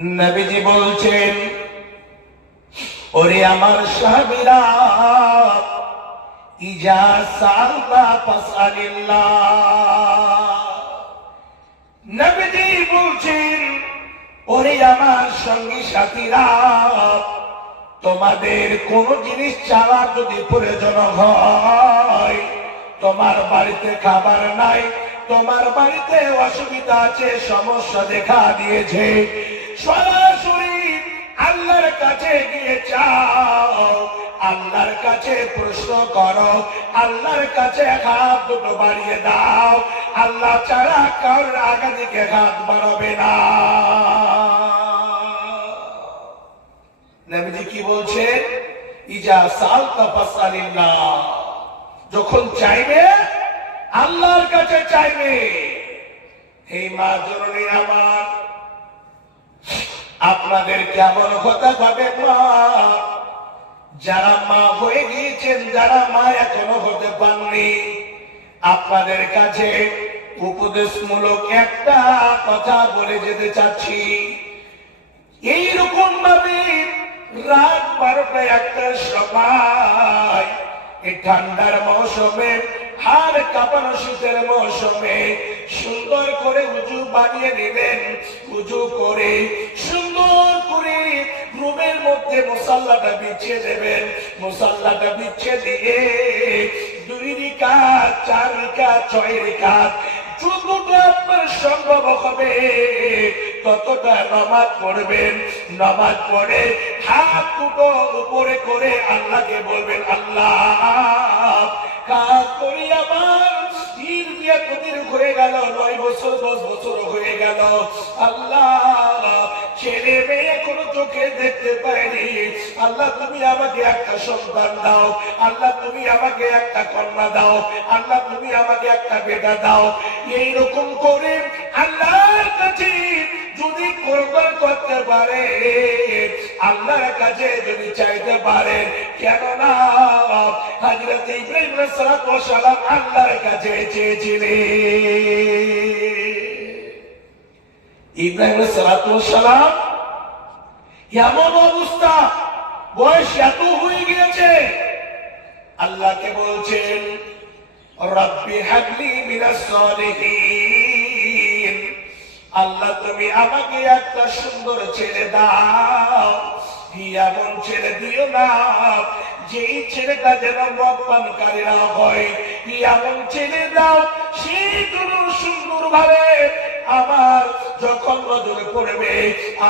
নবীজি বলছেন, ওরে আমার সাহাবীরা, ইজা সালতা ফাসআলিল্লাহ। নবীজি বলছেন, ওরে আমার সঙ্গী সাথীরা, তোমাদের কোন জিনিস চাওয়ার যদি প্রয়োজন হয়, তোমার বাড়িতে খাবার নাই, তোমার বাড়িতে অসুবিধা আছে, সমস্যা দেখা দিয়েছে, সরাসরি আল্লাহর কাছে গিয়ে চাও, আল্লাহর কাছে প্রশ্ন করো, আল্লাহর কাছে হাত দুটো বাড়িয়ে দাও। আল্লাহ ছাড়া কারোর আগে দিকে হাত বাড়াবে না। নবীজি কি বলছেন? ইজা সালতা ফাসআলিল্লাহ। যখন চাইবে আল্লাহর কাছে চাইবে। হে মা জননী আমার, আপনাদের কেমন হতে হবে মা, যারা মা হয়ে গিয়েছেন, যারা মা এখনো হতে পাননি, আপনাদের কাছে উপদেশমূলক একটা কথা বলে যেতে চাচ্ছি। এইরকম ভাবে রাত 12টা 1টার সময় এই ঠান্ডার মৌসুমে, হাড় কাঁপানো শীতের মৌসুমে সুন্দর করে উজু বানিয়ে নিলেন। উজু করে সুন্দর করে রুমের মধ্যে মুসাল্লাটা বিছিয়ে দেবেন। মুসাল্লাটা বিছিয়ে দিয়ে 2 রাকাত, 4 রাকাত, 6 রাকাত যতটা আপনার সম্ভব হবে ততটা নামাজ পড়বেন। নামাজ পড়ে হাত দুটো উপরে করে আল্লাহকে বলবেন, আল্লাহ কাজ করি আমার কদিন হয়ে গেল, 9 বছর 10 বছর হয়ে গেল, আল্লাহ ছেলে মেয়ে কোনো চোখে দেখতে পাইনি, আল্লাহ তুমি আমাকে একটা সন্তান দাও, আল্লাহ তুমি আমাকে একটা কন্যা দাও, আল্লাহ তুমি আমাকে একটা বেটা দাও। এইরকম করে আল্লাহর কাছে যদি কোরবান করতে পারে, আল্লাহর কাছে যদি চাইতে পারে, কেননা হযরত ইব্রাহিম আলাইহিস সালাম আল্লাহর কাছে চেয়েছিলেন। ইব্রাহিম আলাইহিস সালাম এমন অবস্থা, বয়স এত হয়ে গিয়েছে, আল্লাহকে বলছেন, রব্বি হাবলি মিনাস সালিহিন, আল্লাহ তুমি আমাকে একটা সুন্দর ছেলে দাও। এমন ছেলে দিও না যেই ছেলেটা যেন মদ পানকারী না হয়, এমন ছেলে দাও সেগুলো সুন্দর ভাবে আমার যখন নজরে পড়বে,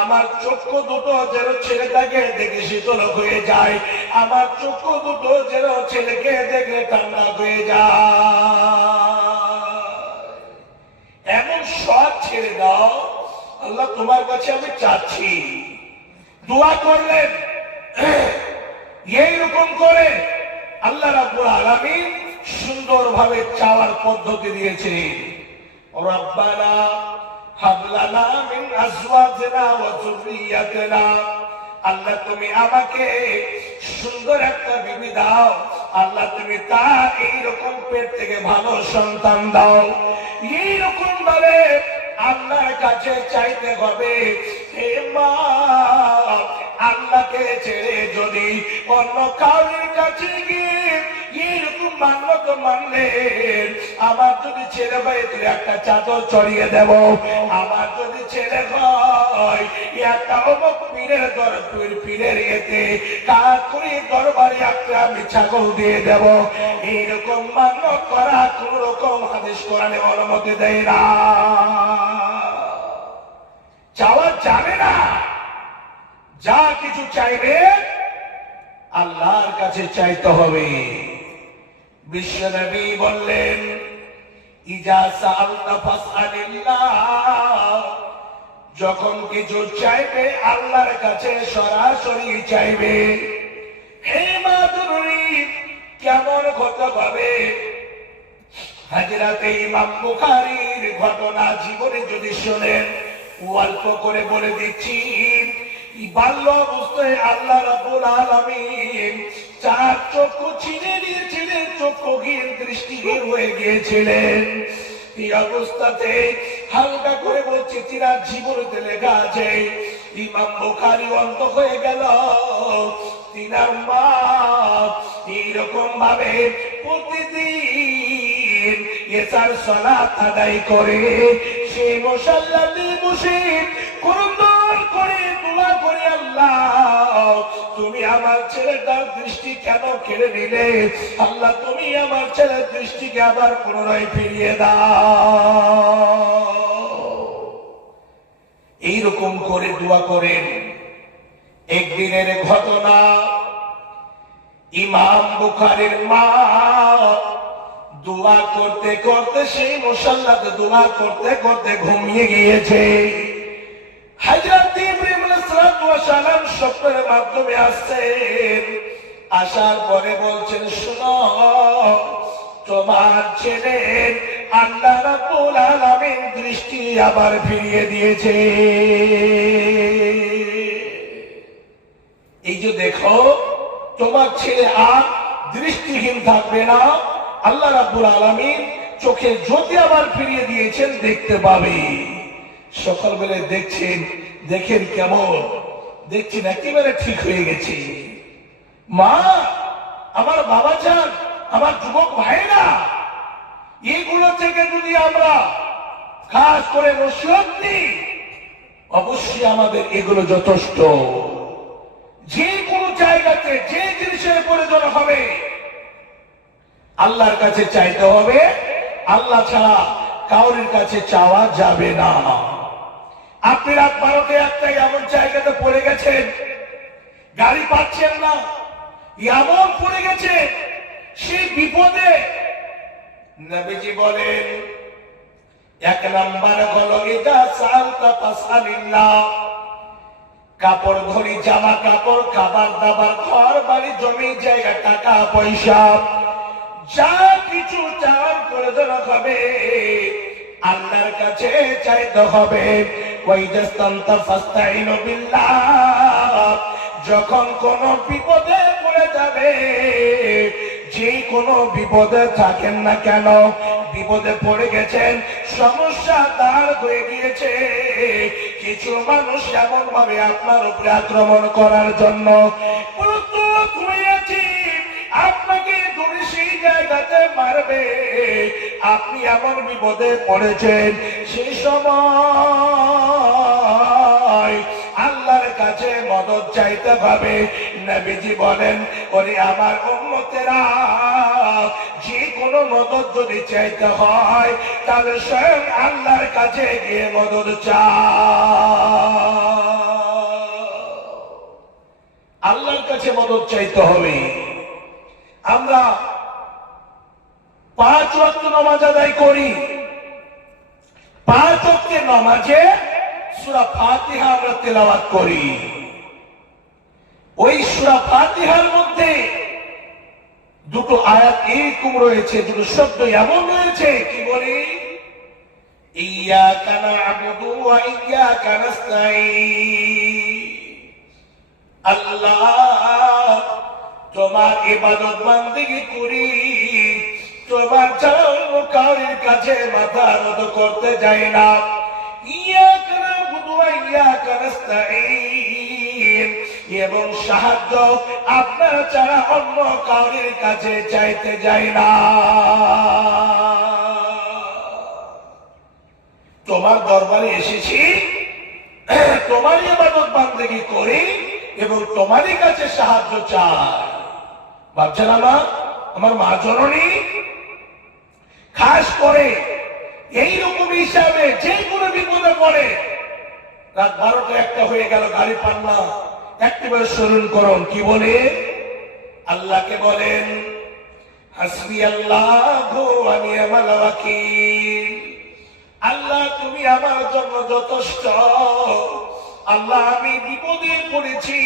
আমার চক্ষু দুটো যেন ছেলেটাকে দেখে শীতল হয়ে যায়, আমার চক্ষু দুটো যেন ছেলেকে দেখে ঠান্ডা হয়ে যায়, এমন সৎ ছেড়ে দাও আল্লাহ, তোমার কাছে আমি চাচ্ছি। দোয়া করলেন। এইরকম করে আল্লাহ রাব্বুল আলামিন সুন্দরভাবে চাওয়ার পদ্ধতি দিয়েছেন। রব্বানা হাব লানা মিন আজওয়াজিনা ওয়া যুররিয়াতিনা, আল্লাহ তুমি আমাকে সুন্দর একটা বিবি দাও, আল্লাহ তুমি তার এইরকম পেট থেকে ভালো সন্তান দাও। এইরকম ভাবে আল্লাহর কাছে চাইতে হবে। হে মা, আল্লাহকে ছেড়ে যদি অন্য কারোর কাছে গিয়ে এরকম মান্যত মানলেন, আমার যদি ছেলে হয় তুই একটা চাদর চড়িয়ে দেব, আমার যদি ছেলে হয় একটা অমুক পীরের পীরের এতে কাজ করে দরবারে একটা আমি ছাগল দিয়ে দেব, এইরকম মান্য করা কোন রকম হাদিস কোরআনে অনুমতি দেয় না। চাওয়া যাবে না। যা কিছু চাইবে আল্লাহর কাছে চাইতে হবে। বিশ্বনবী বললেন, ইজা সাআলতা ফাসআলিল্লাহ, যখন কিছু চাইবে আল্লাহর কাছে সরাসরি চাইবে। হে মা জননী, কেমন কথা ভাবে হযরত ইমাম বুখারীর ঘটনা জীবনে যদি শোনেন, অল্প করে বলে দিচ্ছি। বাল্য অবস্থায় আল্লাহ রাব্বুল আলামিন 4 চক্ষু ছিনে নিয়েছিলেন, চক্ষুহীন দৃষ্টিহীন হয়ে গিয়েছিলেন। এই অবস্থাতে হালকা করে বলছি, তিনার জীবনীতে লেখা আছে ইমাম বুখারী অন্ধ হয়ে গেল। তিনার মা এইরকম ভাবে প্রতিদিন এসার সালাত আদায় করে সেই মুসাল্লাতে বসে করুণার করে দোয়া করে, আল্লাহ তুমি আমার ছেলেটার দৃষ্টি কেন কেড়ে নিলে? আল্লাহ তুমি আমার ছেলের দৃষ্টিকে আবার পুনরায় ফিরিয়ে দাও। এইরকম করে দোয়া করেন। একদিনের ঘটনা, ইমাম বুখারীর মা দোয়া করতে করতে সেই মুসাল্লাতে দোয়া করতে করতে ঘুমিয়ে গিয়েছে। হযরত ইব্রাহিম আলাইহিস সালাম স্বপ্নের মাধ্যমে আসছেন। আসার পরে বলছেন, শোনো তোমার ছেলে আল্লাহ রাব্বুল আলামিন দৃষ্টি আবার ফিরিয়ে দিয়েছে। এই যে দেখো, তোমার ছেলে আর দৃষ্টিহীন থাকবে না, আল্লাহ রাব্বুল আলামিন চোখে জ্যোতি আবার ফিরিয়ে দিয়েছেন, দেখতে পাবে। সকালবেলা দেখছেন, দেখেন কেমন দেখছেন, একেবারে ঠিক হয়ে গেছে। মা, আমার বাবা যান, আমার যুবক ভাইরা, এইগুলো থেকে যদি আমরা খাস করে নসিহত দিই, অবশ্যই আমাদের এগুলো যথেষ্ট। যে কোনো জায়গাতে যে জিনিসের প্রয়োজন হবে আল্লাহর কাছে চাইতে হবে, আল্লাহ ছাড়া কাউরির কাছে চাওয়া যাবে না। আপনি রাত 12তে একটা এমন জায়গাতে পড়ে গেছেন, গাড়ি পাচ্ছেন না, এমন পড়ে গেছে, সেই বিপদে নবীজি বলেন, এক নাম্বার হলো ইদা সালতা ফাসআলিল্লাহ, কাপড় ধরি, জামা কাপড়, খাবার দাবার, ঘর বাড়ি, জমি জায়গা, টাকা পয়সা, যা কিছু চাওয়ার প্রয়োজন হবে আল্লাহর কাছে চাইতে হবে। ওয়াইদাস্তানতা ফাস্তাইনু বিল্লাহ, যখন কোন বিপদে পড়ে যাবে, যে কোনো বিপদে থাকেন না কেন, বিপদে পড়ে গেছেন, সমস্যা দাঁড় হয়ে গিয়েছে, কিছু মানুষ এমন ভাবে আপনার উপরে আক্রমণ করার জন্য প্রস্তুত হয়েছে, আপনাকে ধরে সেই জায়গাতে মারবে, আপনি এমন বিপদে পড়েছেন, সেই সময় আল্লাহর কাছে মদদ চাইতে হবে। নবীজি বলেন, ওরে আমার উম্মতেরা, যে কোনো মদদ যদি চাইতে হয় তাহলে স্বয়ং আল্লাহর কাছে গিয়ে মদদ চাও, আল্লাহর কাছে মদদ চাইতে হবে। আমরা 5 ওয়াক্ত নামাজ আদায় করি, 5 ওয়াক্তের নামাজে সূরা ফাতিহা আমরা তেলাওয়াত করি। ওই সূরা ফাতিহার মধ্যে দুটো আয়াত এরকম রয়েছে, দুটো শব্দ এমন রয়েছে, কি বলি, ইয়াকা না'বুদু ওয়া ইয়াকা নাস্তাঈন। আল্লাহ তোমার ইবাদত বান্দেগি করি, তোমার ছাড়া অন্য কারোর কাছে মাথা নত করতে যাই না। ইয়াকা না'বুদু ওয়া ইয়াকা নাস্তাঈন, এবং সাহায্য আপনার ছাড়া অন্য কারোর কাছে চাইতে যাই না। তোমার দরবারে এসেছি, তোমারই ইবাদত বান্দেগি করি এবং তোমারই কাছে সাহায্য চাই। বাচ্চারা, আমার মা জননী খাস করে এইরকম হিসাবে যে কোনো বিপদে পড়ে, রাত 12টা 1টা হয়ে গেল, গাড়ি পান না, একটিবার স্মরণ করুন, কি বলে, আল্লাহকে বলেন, হাসবি আল্লাহু ওয়া নি'মাল ওয়াকিল, আল্লাহ তুমি আমার জন্য যথেষ্ট। আল্লাহ আমি বিপদে পড়েছি,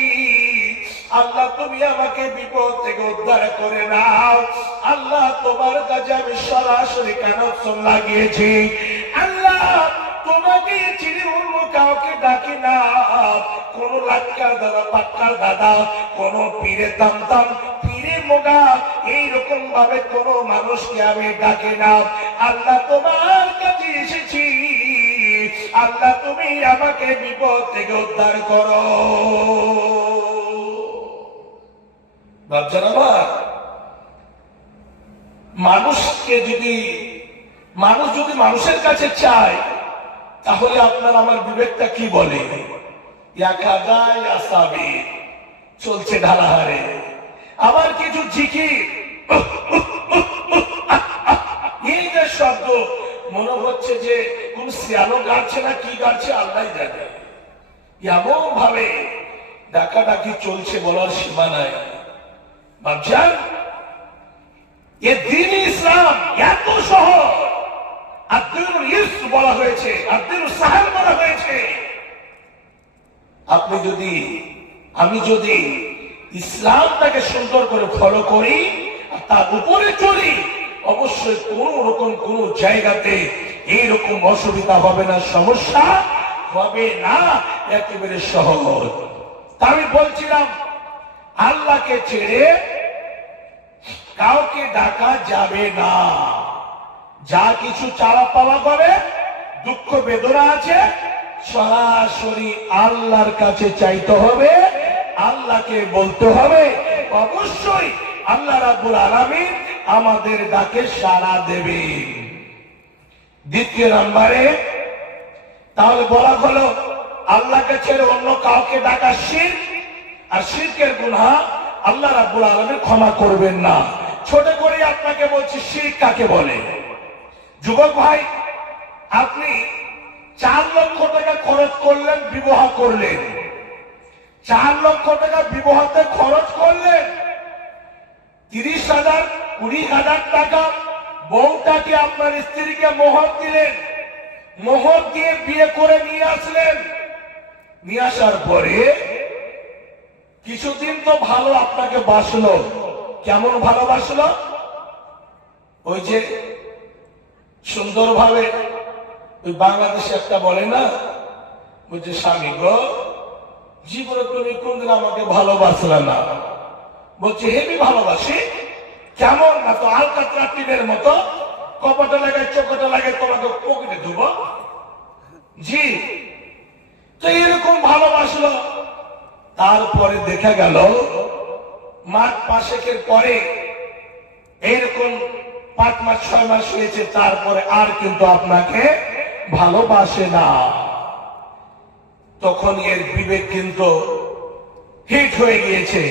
আল্লাহ তুমি আমাকে বিপদ থেকে উদ্ধার করে নাও। আল্লাহ তোমার কাছে আমি সরাসরি কানেকশন লাগিয়েছি। আল্লাহ তোমাকে চিনি অন্য কাউকে ডাকি না, কোন লাক্কার দাদা, পাক্কার দাদা, কোন পীরের দামতাম, পীরের মোগা, এইরকম ভাবে কোন মানুষকে আমি ডাকি না। আল্লাহ তোমার কাছে এসেছি, আল্লাহ তুমি আমাকে বিপদ থেকে উদ্ধার করো। বাচ্চারা আমার, মানুষ যদি মানুষের কাছে চায়, তাহলে আপনার আমার বিবেকটা কি বলে? চলছে ঢালাহারে। আবার কিছু জিকির, এই যে শব্দ, মনে হচ্ছে যে কোন শিয়ালো গাচ্ছে না কি গাচ্ছে আল্লাহ জানে। এমন ভাবে ডাকাডাকি চলছে, বলার সীমা নাই। বাবজান, এ দ্বীন ইসলাম এত সহজ। আদ-দীনুল ইউসর বলা হয়েছে, আদ-দীনুস সাহাল বলা হয়েছে। আমি যদি ইসলামটাকে সুন্দর করে ফলো করি আর তার উপরে চলি, অবশ্যই কোন রকম কোন জায়গাতে এইরকম অসুবিধা হবে না, সমস্যা হবে না, একেবারে সহজ। তা আমি বলছিলাম, আল্লাহকে ছেড়ে কাউকে ডাকা যাবে না। যা কিছু চাওয়া পাওয়া করে, দুঃখ বেদনা আছে, সরাসরি আল্লাহর কাছে চাইতে হবে, আল্লাহকে বলতে হবে। অবশ্যই আল্লাহ রাব্বুল আলামিন আমাদের ডাকে সাড়া দেবে। দ্বিতীয় নম্বরে তাহলে বলা হলো, আল্লাহকে ছেড়ে অন্য কাউকে ডাকা শিরক, আর শিরকের গুনাহ আল্লাহ রাব্বুল আলামিন ক্ষমা করবেন না। ছোট করে আপনাকে বলছি, শিরক কাকে বলে? যুবক ভাই, আপনি 4 লক্ষ টাকা খরচ করলেন, বিবাহ করলেন। 4 লক্ষ টাকা বিবাহতে খরচ করলেন, 30,000 20,000 টাকা বউটাকে আপনার স্ত্রীকে মোহর দিলেন, মোহর দিয়ে বিয়ে করে নিয়ে আসলেন। নিয়ে আসার পরে কিছুদিন তো ভালো আপনাকে বাসলো। কেমন ভালোবাসলো? ওই যে সুন্দরভাবে ওই বাংলাদেশে একটা বলে না, বলছে, স্বামী গো, জীবনে তুমি কোনদিন আমাকে ভালোবাসলে না। বলছে, হেবি ভালোবাসি। কেমন? না তো আলকাতরা টিনের মতো, কপটা লাগে, চোখটা লাগে, তোমাকে পকেটে দেব। জি, তো এরকম ভালোবাসলো। তারপরে দেখা গেল মাস পাশেকের পরে এরকম 5 মাস 6 মাস হয়েছে, তারপরে আর কিন্তু আপনাকে ভালোবাসে না। তখন এর বিবেক কিন্তু হিট হয়ে গিয়েছে,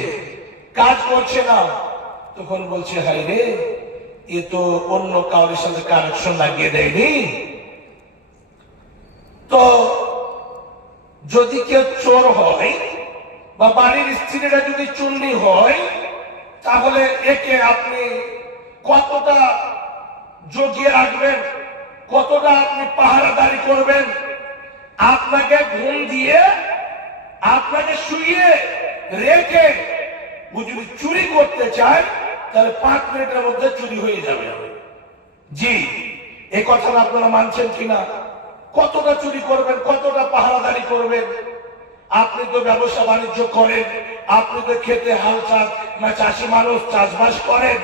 কাজ করছে না। তখন বলছে, হাই রে, এ তো অন্য কারোর সাথে কানেকশন লাগিয়ে দেয়নি। তো যদি কেউ চোর হয় বা বাড়ির স্ত্রীরা যদি চুন্নি হয়, তাহলে একে আপনি কতটা জগিয়ে রাখবেন, কতটা আপনি পাহারাদারি করবেন? আপনাকে ঘুম দিয়ে, আপনাকে শুইয়ে রেখে যদি চুরি করতে চায়, তাহলে 5 মিনিটের মধ্যে চুরি হয়ে যাবে। জি, এই কথাটা আপনারা মানছেন কিনা? কতটা চুরি করবেন, কতটা পাহারাদারি করবেন? আপনি তো ব্যবসা বাণিজ্য করেন, আপনি তো খেতে হাল চাষ না, চাষি মানুষ, চাষবাস করেন,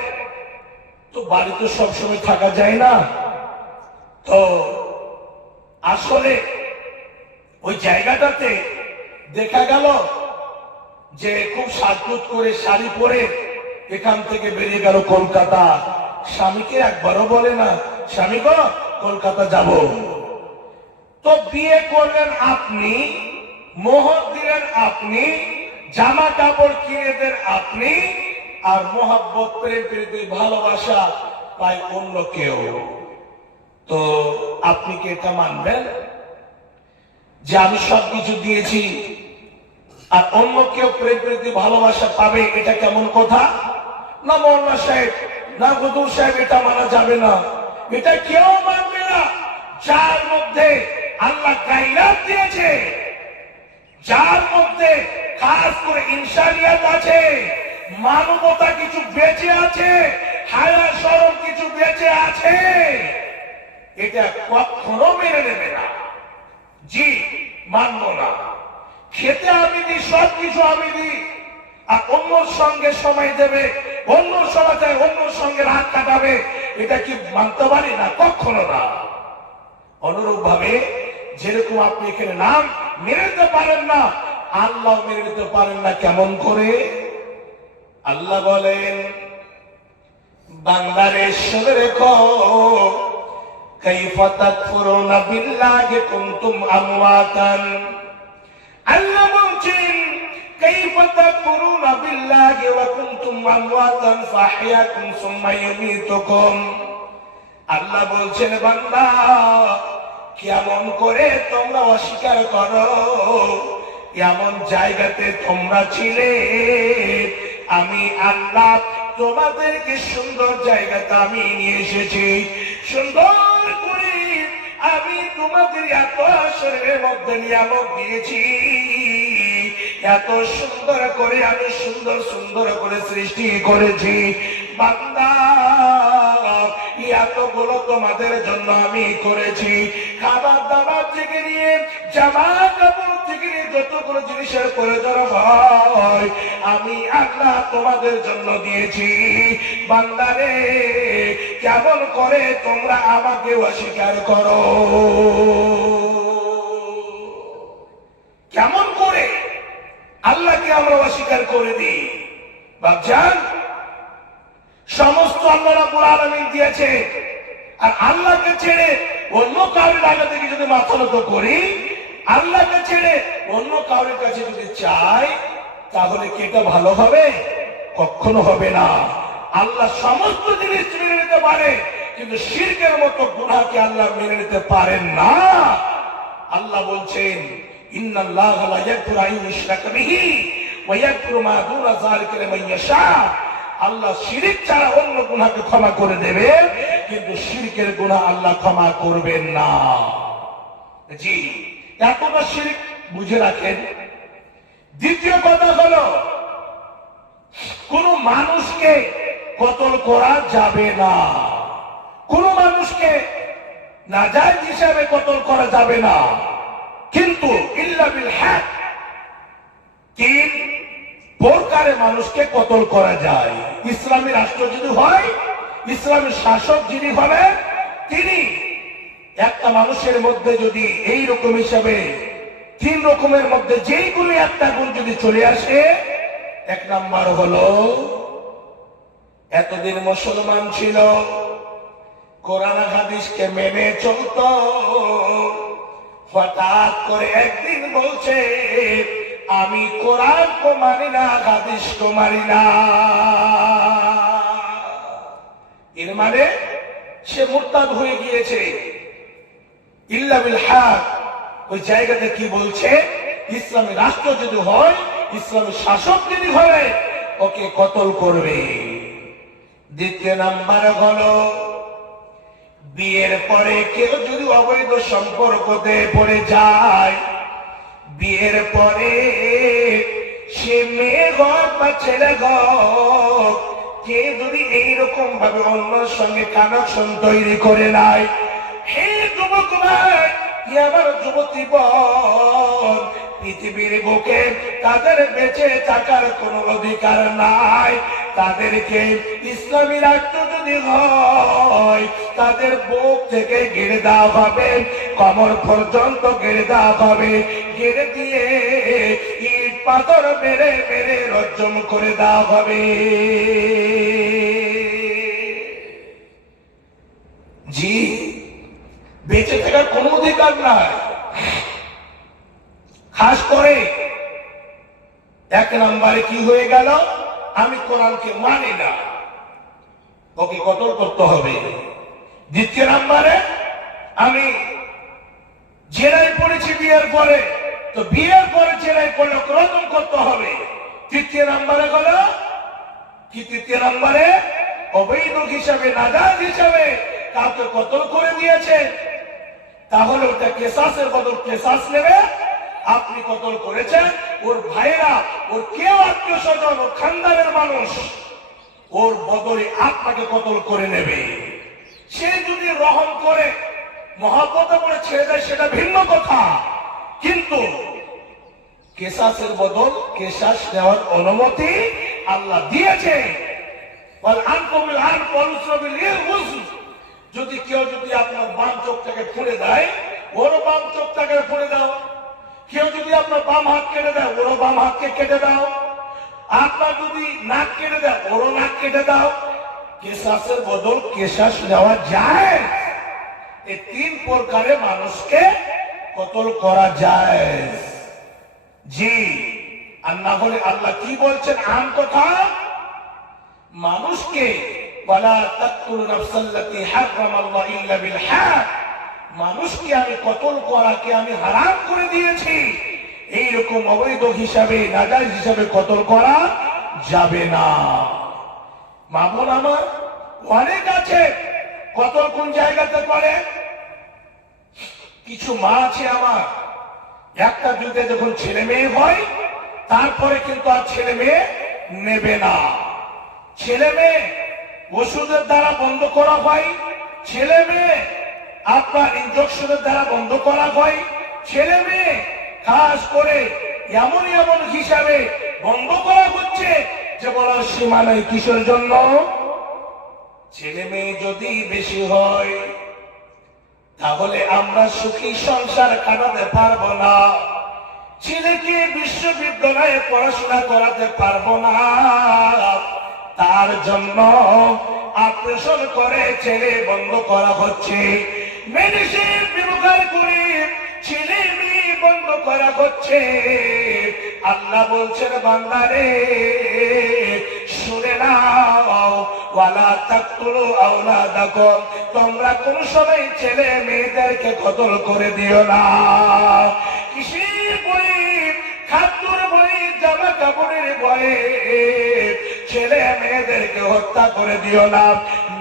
তো বাড়িতে সবসময় থাকা যায় না। তো আসলে ওই জায়গাটাতে দেখা গেল যে খুব সাজগোজ করে শাড়ি পরে এখান থেকে বেরিয়ে গেল কলকাতা। স্বামীকে একবারও বলে না, স্বামী গো, কলকাতা যাব। তো বিয়ে করলেন আপনি, মোহর দিলেন আপনি, জামা কাপড় কিনে দেন আপনি, আর মোহাব্বত, প্রেম, প্রীতি, ভালোবাসা পায় অন্য কেউ। তো আপনি কি এটা মানবেন যে আমি সবকিছু দিয়েছি আর অন্য কেউ প্রেম, প্রীতি, ভালোবাসা পাবে? এটা কেমন কথা? না মৌলানা সাহেব, না হুজুর সাহেব, এটা মানা যাবে না। এটা কেউ মানবে না যার মধ্যে আল্লাহ গাইরাত দিয়েছে, যার মধ্যে খাস করে ইনসানিয়াত আছে, মানবতা কিছু বেঁচে আছে, হায়া শরম কিছু বেঁচে আছে। এটা কখনো মেনে নেবে না। জি, মানব না। খেতে আমি দিই, সবকিছু আমি দিই, আর অন্যর সঙ্গে সময় দেবে, অন্য সমাজে অন্যর সঙ্গে রাত কাটাবে, এটা কি মানতে পারি? না, কখনো না। অনুরূপ ভাবে যেরকম আপনি এখানে নাম মেনে নিতে পারেন না, আল্লাহ মেনে নিতে পারেন না। কেমন করে? আল্লাহ বলেন, বান্দারে শুনে রেখো, কাইফা তাকফুরুনা বিল্লাহি কুনতুম আমওয়াতান। আল্লাহ বলছেন, কাইফা তাকফুরুনা বিল্লাহি ওয়া কুনতুম আমওয়াতান ফাহইয়াকুম সুম্মা ইউমীতুকুম। আল্লাহ বলছেন, বান্দা কেমন করে তোমরা অস্বীকার করো, এমন জায়গাতে তোমরা ছিলে, আমি আল্লাহ তোমাদেরকে সুন্দর জায়গাতে আমি নিয়ে এসেছি, সুন্দর করে আমি তোমাদের এত শরীরের মধ্যে নিয়ামক দিয়েছি, এত সুন্দর করে আমি সুন্দর সুন্দর করে সৃষ্টি করেছি। বান্দা এতগুলো তোমাদের জন্য আমি করেছি, খাবার দাবার থেকে নিয়ে জামা কাপড় থেকে নিয়ে যতগুলো জিনিসের প্রয়োজন হয় আমি আল্লাহ তোমাদের জন্য দিয়েছি। বান্দারে কেমন করে তোমরা আমাকে অস্বীকার করো? কেমন করে আল্লাহকে আমরা অস্বীকার করে দিই? বাপজান, সমস্ত আল্লাহ রাব্বুল আলামিন দিয়েছে, আর আল্লাহকে ছেড়ে অন্য কাউরের আগে থেকে যদি মাথা নত করি, আল্লাহকে ছেড়ে অন্য কাউরের কাছে যদি চাই, তাহলে কি এটা ভালো হবে? কখনো হবে না। আল্লাহ সমস্ত জিনিস মেনে নিতে পারে, কিন্তু শিরকের মতো গুনাহকে আল্লাহ মেনে নিতে পারেন না। আল্লাহ বলছেন, ইন্নাল্লাহা লা ইয়াগফিরু আন ইউশরাকা বিহি ওয়া ইয়াগফিরু মা দুনা যালিকা লিমান ইয়াশা। আল্লাহ শিরক ছাড়া অন্য গুনাহকে ক্ষমা করে দেবে, কিন্তু শিরকের গুনাহ আল্লাহ ক্ষমা করবেন না। জি, এতটা শিরক বুঝে রাখেন। দ্বিতীয় কথা হলো, কোন মানুষকে কতল করা যাবে না, কোন মানুষকে নাজায়েজ হিসাবে কতল করা যাবে না, কিন্তু ইল্লা বিল হক, তিন প্রকারে মানুষকে কতল করা যায়। ইসলামী রাষ্ট্র যদি হয়, ইসলামী শাসক যিনি হবেন, তিনি একটা মানুষের মধ্যে যদি এই রকম হিসাবে তিন রকমের মধ্যে যেইগুলি একটা গুণ যদি চলে আসে, এক নাম্বার হলো এতদিন মুসলমান ছিল, কোরআন হাদিসকে মেনে চলত, হঠাৎ করে একদিন বলছে আমি কোরআন কো মানি না, হাদিস কো মানি না। এর মানে সে মুরতাদ হয়ে গিয়েছে। ইল্লা বিল হক, ওই জায়গাতে কি বলছে, ইসলামী রাষ্ট্র যদি হয়, ইসলামী শাসক যদি হবে, ওকে কতল করবে। দ্বিতীয় নাম্বার হলো, বিয়ের পরে কেউ যদি অবৈধ সম্পর্কতে পড়ে যায়, বিয়ের পরে সে মেয়ে হোক বা ছেলে হোক, কে যদি এইরকম ভাবে অন্যের সঙ্গে কানেকশন তৈরি করে নাই, হে যুবক ভাই, কি আমার যুবতী বোন, পৃথিবীর বুকে তাদের বেঁচে থাকার কোন অধিকার নাই। তাদেরকে ইসলামী রাষ্ট্র যদি হয়, তাদের বুক থেকে ঘিরে দেওয়া হবে, কমর পর্যন্ত ঘিরে দেওয়া হবে, ঘিরে দিয়ে ইট পাথর মেরে মেরে রজম করে দেওয়া হবে। জি, বেঁচে থাকার কোন অধিকার নাই। খাস করে এক নম্বরে কি হয়ে গেল, আমি কোরআনকে মানি না, ওকে কতল করতে হবে। দ্বিতীয় নম্বরে আমি জেলায় পড়েছি বিয়ের পরে, তো বিয়ের পরে জেলায় পড়লে রজম করতে হবে। তৃতীয় নম্বরে হলো কি, তৃতীয় নম্বরে অবৈধ হিসাবে, নাজায়েজ হিসাবে কাউকে কতল করে দিয়েছে, তাহলে ওটা কেসাসের বদল কেসাস নেবে। আপনি কতল করেছেন, ওর ভাইরা, ওর কেউ আত্মীয় স্বজন, ওর খানদানের মানুষ, ওর বদলে আপনাকে কতল করে নেবে। সে যদি রহম করে মহব্বত করে ছেড়ে দেয়, সেটা ভিন্ন কথা, কিন্তু কেসাসের বদল কেসাস নেওয়ার অনুমতি আল্লাহ দিয়েছে। যদি কেউ যদি আপনার বাম চোখটাকে খুলে দেয়, ওর বাম চোখটাকে ফোড়ে দাও। কেউ যদি আপনার বাম হাত কেটে দেয়, ওরও বাম হাতকে কেটে দাও। আপনার যদি নাক কেটে দেয়, ওরও নাক কেটে দাও। কেসাসের বদল কেসাস দেওয়া যায়। এই তিন প্রকারে মানুষকে কতল করা যায়। জি, আর না হলে আল্লাহ কি বলছেন আম কথা, মানুষকে ওয়ালা তাকতুলু নাফসাল্লাতী হারামাল্লাহু ইল্লা বিল হক, মানুষকে আমি কতল করাকে আমি হারাম করে দিয়েছি। এইরকম অবৈধ হিসাবে, নাজায়েজ হিসাবে কতল করা যাবে না। মামুন আমার অনেক আছে। কতল কোন জায়গাতে করে? কিছু মা আছে আমার, একটা যুগে যখন ছেলে মেয়ে হয় তারপরে কিন্তু আর ছেলে মেয়ে নেবে না। ছেলে মেয়ে ওষুধের দ্বারা বন্ধ করা হয়, ছেলে মেয়ে আপনার ইনজেকশনের দ্বারা বন্ধ করা হয়, ছেলে মেয়ে খাস করে এমন এমন হিসাবে বন্ধ করা হচ্ছে যে বলার সীমা নেই। কিসের জন্য? ছেলে মেয়ে যদি বেশি হয় তাহলে আমরা সুখী সংসার কাটাতে পারবো না। ছেলেকে বিশ্ববিদ্যালয়ে পড়াশোনা করাতে পারবো না। তার জন্য অপারেশন করে ছেলে বন্ধ করা হচ্ছে, মেডিসিন ব্যবহার করে ছেলে মেয়ে বন্ধ করা হচ্ছে। আল্লাহ বলছেন বান্দারে শুনে নাও, ওয়ালা তাকতুলু আওলাদাকুম, তোমরা কোন সময় ছেলে মেয়েদেরকে কতল করে দিও না। কিসের ভয়ে? খাদ্যর ভয়ে, জামা কাপড়ের ভয়ে ছেলে মেয়েদেরকে হত্যা করে দিও না।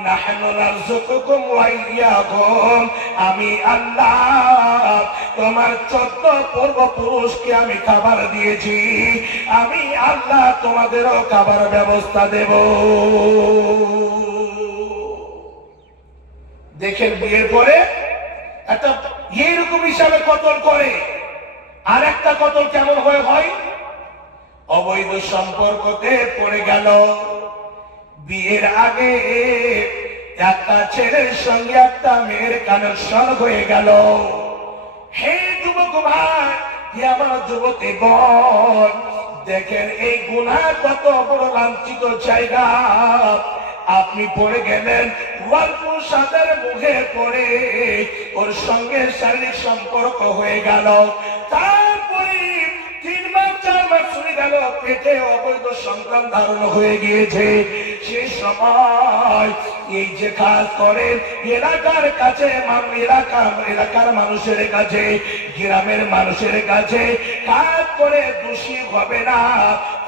নাহনু নারযুকুকুম ওয়া ইয়্যাকুম, আমি আল্লাহ তোমার 14 পূর্বপুরুষকে আমি খাবার দিয়েছি, আমি আল্লাহ তোমাদেরও খাবার ব্যবস্থা দেব। দেখেন বিয়ের পরে একটা এইরকম হিসাবে কতল করে। আর একটা কতল কেমন হয়ে হয়? অবৈধ সম্পর্কতে পড়ে গেল। বিয়ের আগে একটা ছেলের সঙ্গে একটা মেয়ের কানেকশন হয়ে গেল। হে যুবক ভাই, আমার যুবতী বোন, দেখেন এই গুনাহ কত বড় লাঞ্ছিত জায়গা। আপনি পড়ে গেলেন অল্প সাদের মুখে পড়ে ওর সঙ্গে শারীরিক সম্পর্ক হয়ে গেল। তারপরে 3 মাস 4 মাস চলে গেল, পেটে অবৈধ সন্তান ধারণ হয়ে গিয়েছে। সে সময় এই যে কাজ করেন এলাকার কাছে, এলাকার মানুষের কাছে, গ্রামের মানুষের কাছে কাজ করে দোষী হবে না।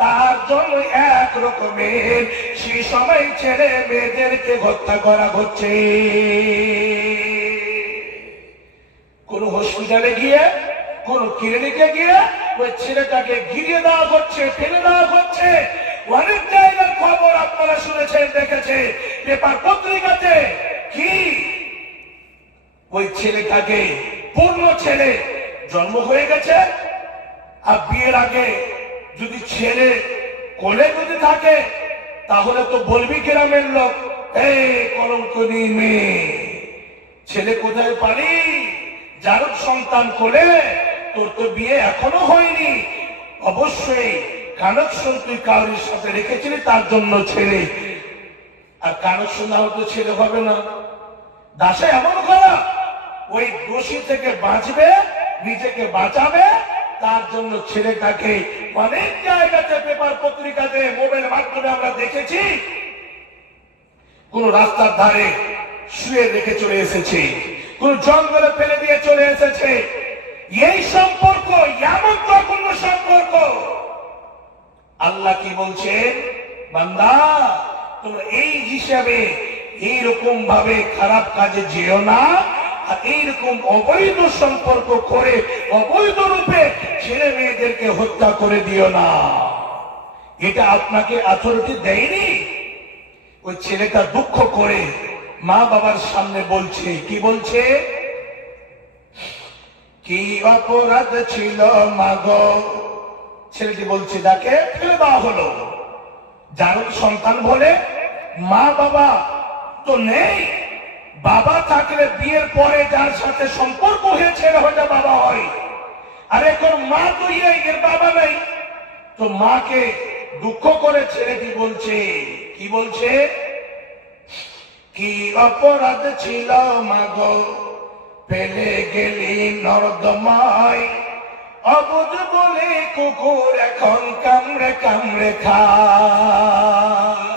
তার জন্য এক রকমের সেই সময় ছেলে মেয়েদেরকে হত্যা করা হচ্ছে। কোন হসপিটালে গিয়ে, কোন ক্লিনিকে গিয়ে ওই ছেলেটাকে ঘিরিয়ে দেওয়া হচ্ছে, ফেলে দেওয়া হচ্ছে। অনেক জায়গার খবর আপনারা শুনেছেন, দেখেছে পেপার পত্রিকাতে। কি ওই ছেলেটাকে, পূর্ণ ছেলে জন্ম হয়ে গেছে, আর বিয়ের আগে যদি ছেলে কোলে যদি থাকে তাহলে তো বলবি গ্রামের লোক, এই কলঙ্কনী মেয়ে, ছেলে কোথায় পালি, যার সন্তান কোলে, তোর তো বিয়ে এখনো হয়নি, অবশ্যই কানেকশন তুই কাউরির সাথে রেখেছিলি, তার জন্য ছেলে। আর কানেকশন না হলে তো ছেলে হবে না। দাসে এমন করা, ওই দোষী থেকে বাঁচবে, নিজেকে বাঁচাবে, তার জন্য ছেলেটাকে অনেক জায়গাতে পেপার পত্রিকাতে মোবাইল মাধ্যমে আমরা দেখেছি, কোন রাস্তার ধারে শুয়ে রেখে চলে এসেছে, কোন জঙ্গলে ফেলে দিয়ে চলে এসেছে। এই সম্পর্ক এমন জঘন্য সম্পর্ক। আল্লাহ কি বলছেন? বান্দা, তোমরা এই হিসাবে এইরকম ভাবে খারাপ কাজে যেও না, আর এইরকম অবৈধ সম্পর্ক করে অবৈধ রূপে ছেলে মেয়েদেরকে হত্যা করে দিও না। এটা আপনাকে অথরিটি দেয়নি। ওই ছেলেটা দুঃখ করে মা বাবার সামনে বলছে, কি বলছে? কি অপরাধ ছিল মাগো, ছেলেটি বলছে যাকে ফেলে দেওয়া হলো। যার সন্তান বলে মা বাবা তো নেই, বাবা থাকলে বিয়ের পরে যার সাথে সম্পর্ক হয়েছে হয়তো বাবা হয়, আর এখন মা তো এর বাবা নাই, তো মাকে দুঃখ করে ছেলেটি বলছে, কি বলছে, কি অপরাধ ছিল মাগো পেলে গেলি নর্দমায়, অবুঝ বলে কুকুর এখন কামড়ে কামড়ে খায়।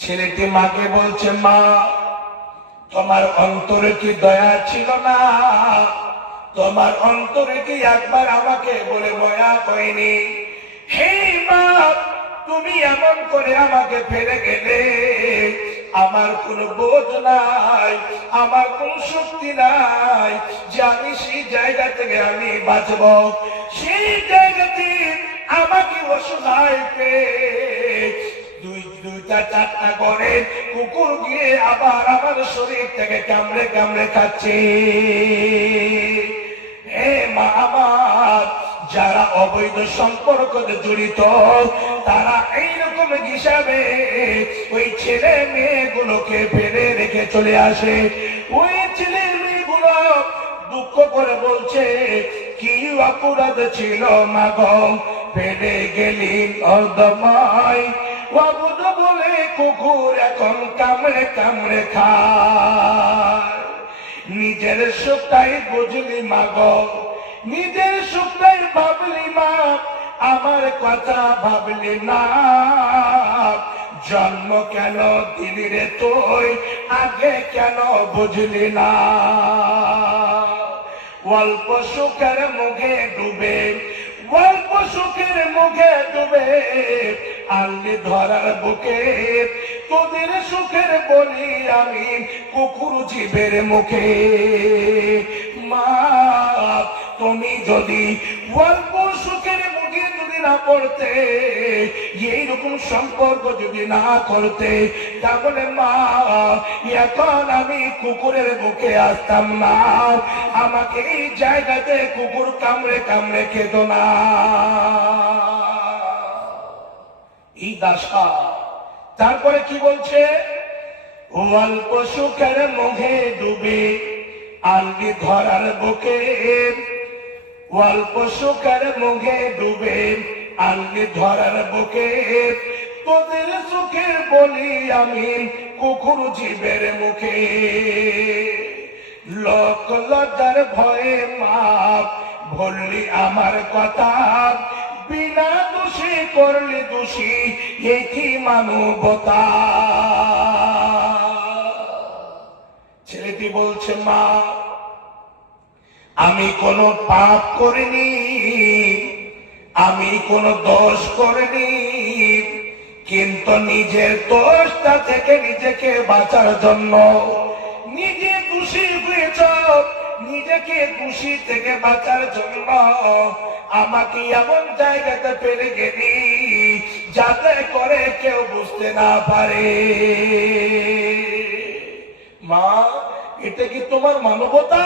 ছেলেটি মাকে বলছে, মা তোমার অন্তরে কি দয়া ছিল না? তোমার অন্তরে কি একবার আমাকে বলে দয়া হয়নি? হে মা, তুমি এমন করে আমাকে ফেলে গেলে, আমার কোন বোধ নাই, আমার কোন শক্তি নাই যে আমি সেই জায়গা থেকে আমি বাঁচব। সেই জায়গাতে আমাকে অসহায় পেয়ে দুইটা চারটা করে কুকুর গিয়ে আবার আমার শরীর থেকে কামড়ে কামড়ে খাচ্ছে। হে মা আমার, যারা অবৈধ সম্পর্কে জড়িত তারা এইরকম হিসাবে ওই ছেলে মেয়েগুলোকে ফেলে রেখে চলে আসে। ওই ছেলে মেয়েগুলো দুঃখ করে বলছে, কি অপরাধ ছিল মাগো ফেলে গেলি নর্দমায়, অবুঝ বলে কুকুর এখন কামড়ে কামড়ে খায়। নিজের সুখটাই বুঝলি মাগো, নিজের সুখটাই ভাবলি মা, আমার কথা ভাবলি না। জন্ম কেন দিলি রে তুই, আগে কেন বুঝলি না? অল্প সুখের মুখে ডুবে, অল্প সুখের মুখে ডুবে আল্লি ধরার বুকে, তোদের সুখের বলি আমি কুকুর জীবের মুখে। মা তুমি যদি অল্প সুখের মুখে যদি না পড়তে, এইরকম সম্পর্ক যদি না করতে, তাহলে মা এখন আমি কুকুরের বুকে আসতাম না, আমাকে এই জায়গাতে কুকুর কামড়ে কামড়ে খেত না। এই দাসা তারপরে কি বলছে, অল্প সুখের মুখে ডুবে আলগি ধরার বুকে, অল্প সুখের মুখে ডুবে আলগি ধরার বুকে, তোদের সুখের বলি আমি কুকুর জীবের মুখে। লোক লজ্জার ভয়ে মাপ বললি আমার কথা, বিনা দোষী করলি দোষী, এই কি মানবতা? ছেলেটি বলছে, মা আমি কোনো পাপ করিনি, আমি কোনো দোষ করিনি, কিন্তু নিজের দোষটা থেকে নিজেকে বাঁচার জন্য নিজে দোষী হয়েছ, নিজেকে দোষী থেকে বাঁচার জন্য আমাকে এমন জায়গাতে ফেলে গেলি যাতে করে কেউ বুঝতে না পারে। মা এটা কি তোমার মানবতা?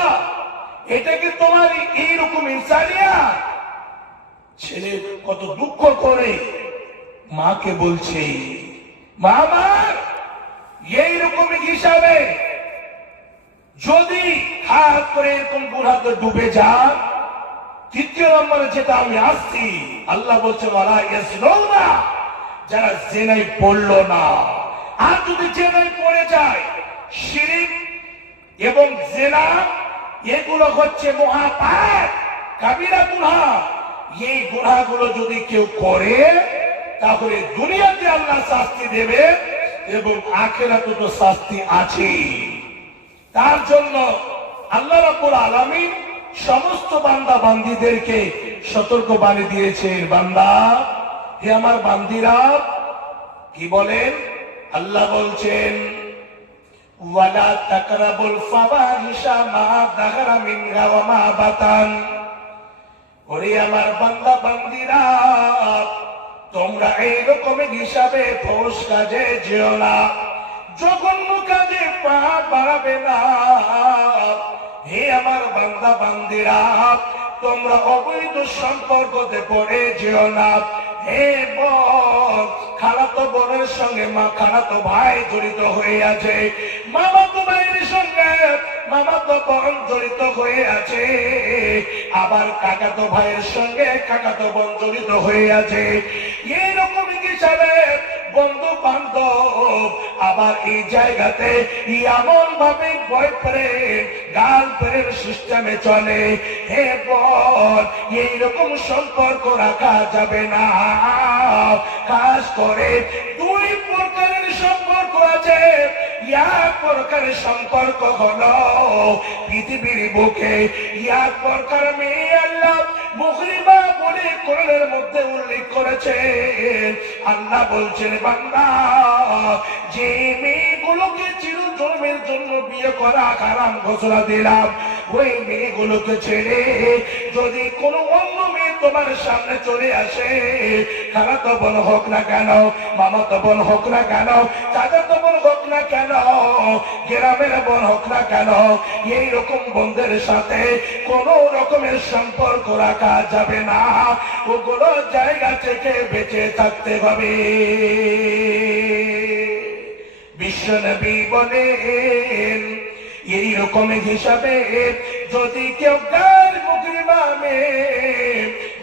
এটা কি তোমার এইরকম ইনসানিয়া? ছেলে কত দুঃখ করে মাকে বলছে, মা আমার এইরকম হিসাবে যদি হাত করে এরকম বুড়াতে ডুবে যা, তৃতীয় নম্বরে যেটা আমি আসছি, আল্লাহ বলছে যারা জেনাই পড়লো না, আর যদি জেনাই পড়ে যায়, শিরক এবং জেনা এগুলো হচ্ছে মহাপাপ, কাবিরা গুনাহ। এই গুনাহগুলো যদি কেউ করে তাহলে দুনিয়াতে আল্লাহ শাস্তি দেবে এবং আখিরাতে তো শাস্তি আছে। তার জন্য আল্লাহ রাব্বুল আলামিন সমস্ত বান্দা বান্দীদেরকে সতর্ক বাণী দিয়েছেন, বান্দা হে আমার বান্দীরা, কি বলেন আল্লাহ বলছেন, ওয়ালা তাকরাবুল ফাওয়াহিশা মা যাহারা মিনহা ওয়া মা বাতান। ওরে আমার বান্দা বান্দীরা, তোমরা এইরকম হিসাবে ফোস কাজে যেও না, জঘন্য কাজে পা বাড়াবে না। হে আমার বান্দা বান্দীরা, তোমরা অবৈধ সম্পর্কতে পড়ে যেও না। হে বল খালাতো বোনের সঙ্গে খালাতো ভাই জড়িত হয়ে আছে, মামাতো ভাইয়ের সঙ্গে মামাতো বোন জড়িত হয়ে আছে, আবার কাকাতো ভাইয়ের সঙ্গে কাকাতো বোন জড়িত হয়ে আছে। এইরকম হিসাবে বন্ধু বান্ধব আবার এই জায়গাতে এমন ভাবে বয়ফ্রেন্ড গার্লফ্রেন্ড সিস্টেমে চলে। হে বল, এইরকম সম্পর্ক রাখা যাবে না। খাস করে দুই প্রকারের সম্পর্ক আছে। এক প্রকারের সম্পর্ক হলো পৃথিবীর বুকে এক প্রকার মেয়ে আল্লাহ মুখরিমা বলে কোরআনের মধ্যে উল্লেখ করেছে। আল্লাহ বলছেন, বান্দা, যে মেয়েগুলোকে চিরজন্মের জন্য বিয়ে করা হারাম ঘোষণা দিলাম, ওই মেয়েগুলোকে ছেড়ে যদি কোনো অন্য মেয়ে তোমার সামনে চলে আসে, খালাতো বোন হোক না কেন, মামাতো বোন হোক না কেন, চাচাতো বোন হোক না কেন, গ্রামের বোন হোক না কেন, এইরকম বোনদের সাথে কোন রকমের সম্পর্ক রাখা যাবে না। ওগুলো জায়গা থেকে বেঁচে থাকতে হবে। বিশ্বনবী বলেন, এইরকম হিসাবে যদি কেউ গায়ের মুখরিমামে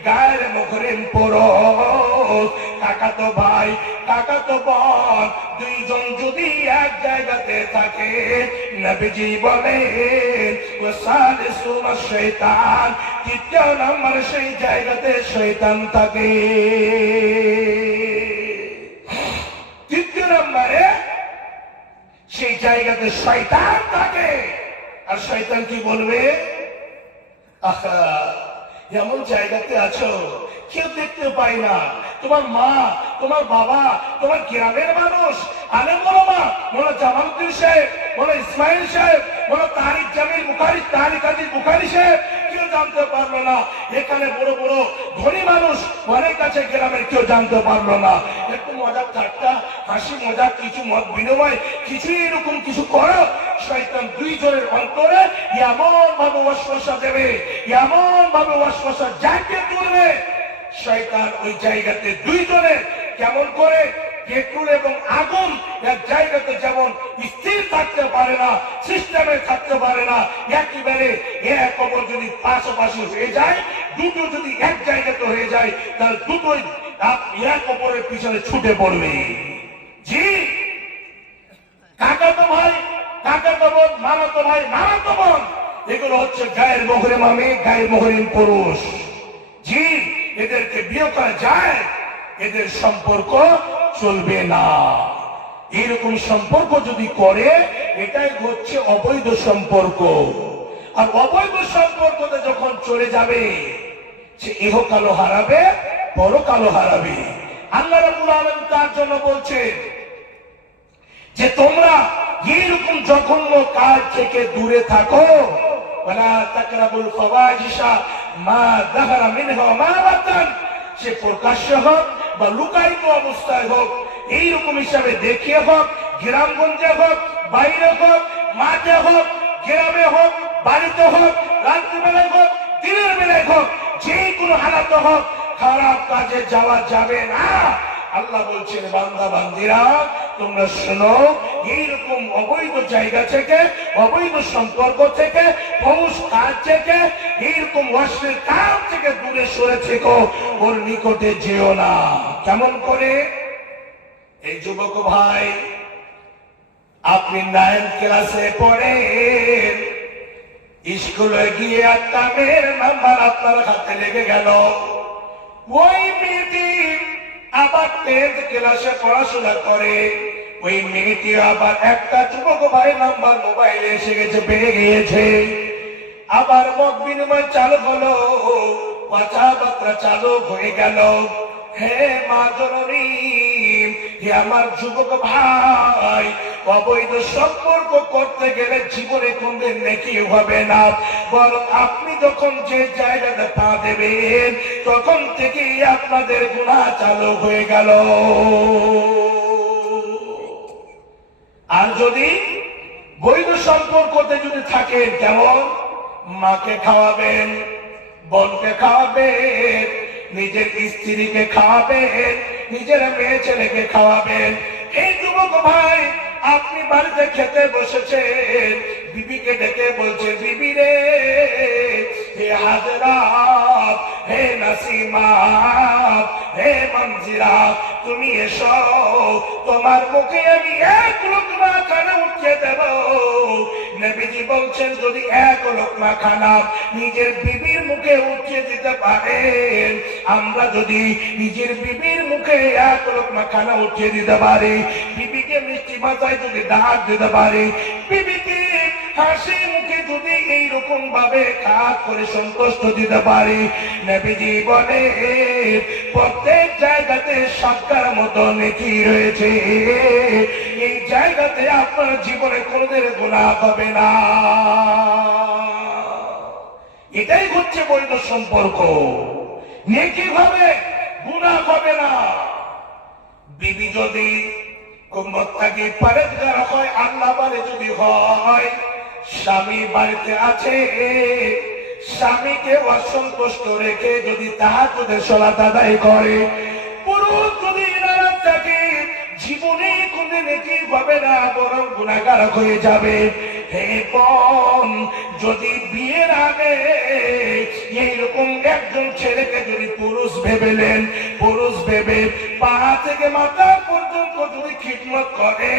গায়ের মুখরিম পুরুষ কাকাতো ভাই কাকাতো বোন দুইজন যদি এক জায়গাতে থাকে, নবীজি বলেন ওয়াসালিসু শাইতান, তৃতীয় নম্বর সেই জায়গাতে শয়তান থাকে। তৃতীয় নম্বরে সেই জায়গাতে শয়তান থাকে। আর শয়তান কি বলবে? আহা, এমন জায়গাতে আছো কেউ দেখতে পাই না, তোমার মা, তোমার বাবা, তোমার গ্রামের মানুষ, আলেম ওলামা, মোলা জামালউদ্দিন সাহেব, মোলা ইসমাইল সাহেব, মোলা তারিক জামিল বুখারী, তারিক আজিজ বুখারী সাহেব, কেউ জানতে পারলো না। এখানে বড় বড় ধনী মানুষ অনেক আছে, গ্রামের কেউ জানতে পারলো না। একটু মজার ঠাট্টা, হাসি মজার কিছু মত বিনিময়, কিছু এরকম কিছু করো, শয়তান দুইজনের অন্তরে এমন ভাবে ওয়াসওয়াসা দেবে, এমন ভাবে ওয়াসওয়াসা জাগিয়ে তুলবে, শয়তান ওই জায়গাতে দুইজনের কেমন করে পেট্রোল এবং আগুন এক জায়গাতে যেমন স্থির থাকতে পারে না, সিস্টেমে থাকতে পারে না, একেবারে এক অপর যদি পাশাপাশি হয়ে যায়, দুটো যদি এক জায়গাতে হয়ে যায়, তাহলে দুটোই এক অপরের পিছনে ছুটে পড়বে। জি, কাকাতো ভাই কাকাতো বোন, মামাতো ভাই মামাতো বোন, এগুলো হচ্ছে গায়ের মোহরে মামি, গায়ের মোহরিন পুরুষ। জি, এদেরকে বিয়ে করা যায়, এদের সম্পর্ক চলবে না। এরকম সম্পর্ক যদি করে, এটাই হচ্ছে অবৈধ সম্পর্ক। আর অবৈধ সম্পর্কতে যখন চলে যাবে, সে ইহকালও হারাবে, পরকালও হারাবে। আল্লাহ রাব্বুল আলামিন তার জন্য বলছেন যে তোমরা এইরকম জঘন্য কাজ থেকে দূরে থাকো। ওয়ালা তাকরাবুল ফাওয়াহিশা মা যাহারা মিনহা ওয়া মা বাতান, সে প্রকাশ্য হোক বা লুকায়িত অবস্থায় হোক, এইরকম হিসাবে দেখিয়ে হোক, গ্রামগঞ্জে হোক, বাইরে হোক, মাঠে হোক, গ্রামে হোক, বাড়িতে হোক, রাত্রিবেলায় হোক, দিনের বেলায় হোক, যে কোনো হালাতে হোক, খারাপ কাজে যাওয়া যাবে না। আল্লাহ বলছেন, বান্দা বান্দিরা তোমরা শোনো, এইরকম অবৈধ জায়গা থেকে, অবৈধ সম্পর্ক থেকে, পৌষ কাজ থেকে, এইরকম অশ্লীল কাজ থেকে দূরে সরে থেকো, ওর নিকটে যেও না। কেমন করে? এই যুবক ভাই, আপনি 9 ক্লাসে পড়েন, স্কুলে গিয়ে একটা মেয়ের নাম্বার আপনার হাতে লেগে গেল। ওই মেয়েটি আবার 10th ক্লাসে পড়াশোনা করে, ওই মেয়েটি আবার একটা যুবক ভাই নাম্বার মোবাইলে এসে গেছে, পেয়ে গিয়েছে। আবার মত বিনিময় চালু হলো, কথাবার্তা চালু হয়ে গেল। হে মা জননী, হে আমার যুবক ভাই, অবৈধ সম্পর্ক করতে গেলে জীবনে কোনদিন নেকি হবে না, বরং আপনি যখন যে জায়গাতে পা দেবেন, তখন থেকেই আপনাদের গুনাহ চালু হয়ে গেল। আর যদি বৈধ সম্পর্কতে যদি থাকেন, কেমন? মাকে খাওয়াবেন, বোনকে খাওয়াবেন, নিজের স্ত্রীকে খাওয়াবেন, নিজের মেয়ে ছেলেকে খাওয়াবেন। এই যুবক ভাই, আপনি বাড়িতে খেতে বসেছেন, বিবিকে ডেকে বলছে, বিবি রে, হে হাজরা, হে নাসিমা, হে মঞ্জিরা, তুমি এসো, তোমার মুখে আমি এক লোকমা খানা উঠিয়ে দেব। নবীজি বলছেন, যদি এক লোকমা খানা নিজের বিবির মুখে উঠিয়ে দিতে পারেন, আমরা যদি নিজের বিবির মুখে এক লোকমা খানা উঠিয়ে দিতে পারি, বিবিকে মিষ্টি ভাষায় যদি ডাক দিতে পারি, বিবিকে হাসি মুখে যদি এইরকম ভাবে কাজ করে সন্তুষ্ট দিতে পারি, নবীজি বলে প্রত্যেক জায়গাতে সরকার মতো নেকি রয়েছে, এই জায়গাতে আপনার জীবনে কোনদিন গুনাহ হবে না। এটাই হচ্ছে বৈধ সম্পর্ক, নেকি হবে, গুনাহ হবে না। বিবি যদি মুত্তাকি পরহেজগার হয়, আল্লাহ বলে যদি হয়, স্বামী বাড়িতে আছে, স্বামীকে অসন্তুষ্ট রেখে যদি তাহাজ্জুদের সালাত আদায় করে, পুরুষ যদি নারাজ থাকে, জীবনে কোনদিন নেকি হবে না, বরং গুনাহগার হয়ে যাবে। হে বোন, যদি বিয়ের আগে এইরকম একজন ছেলেকে যদি পুরুষ ভেবেলেন, পুরুষ ভেবে পা থেকে মাথা পর্যন্ত যদি খিদমত করে,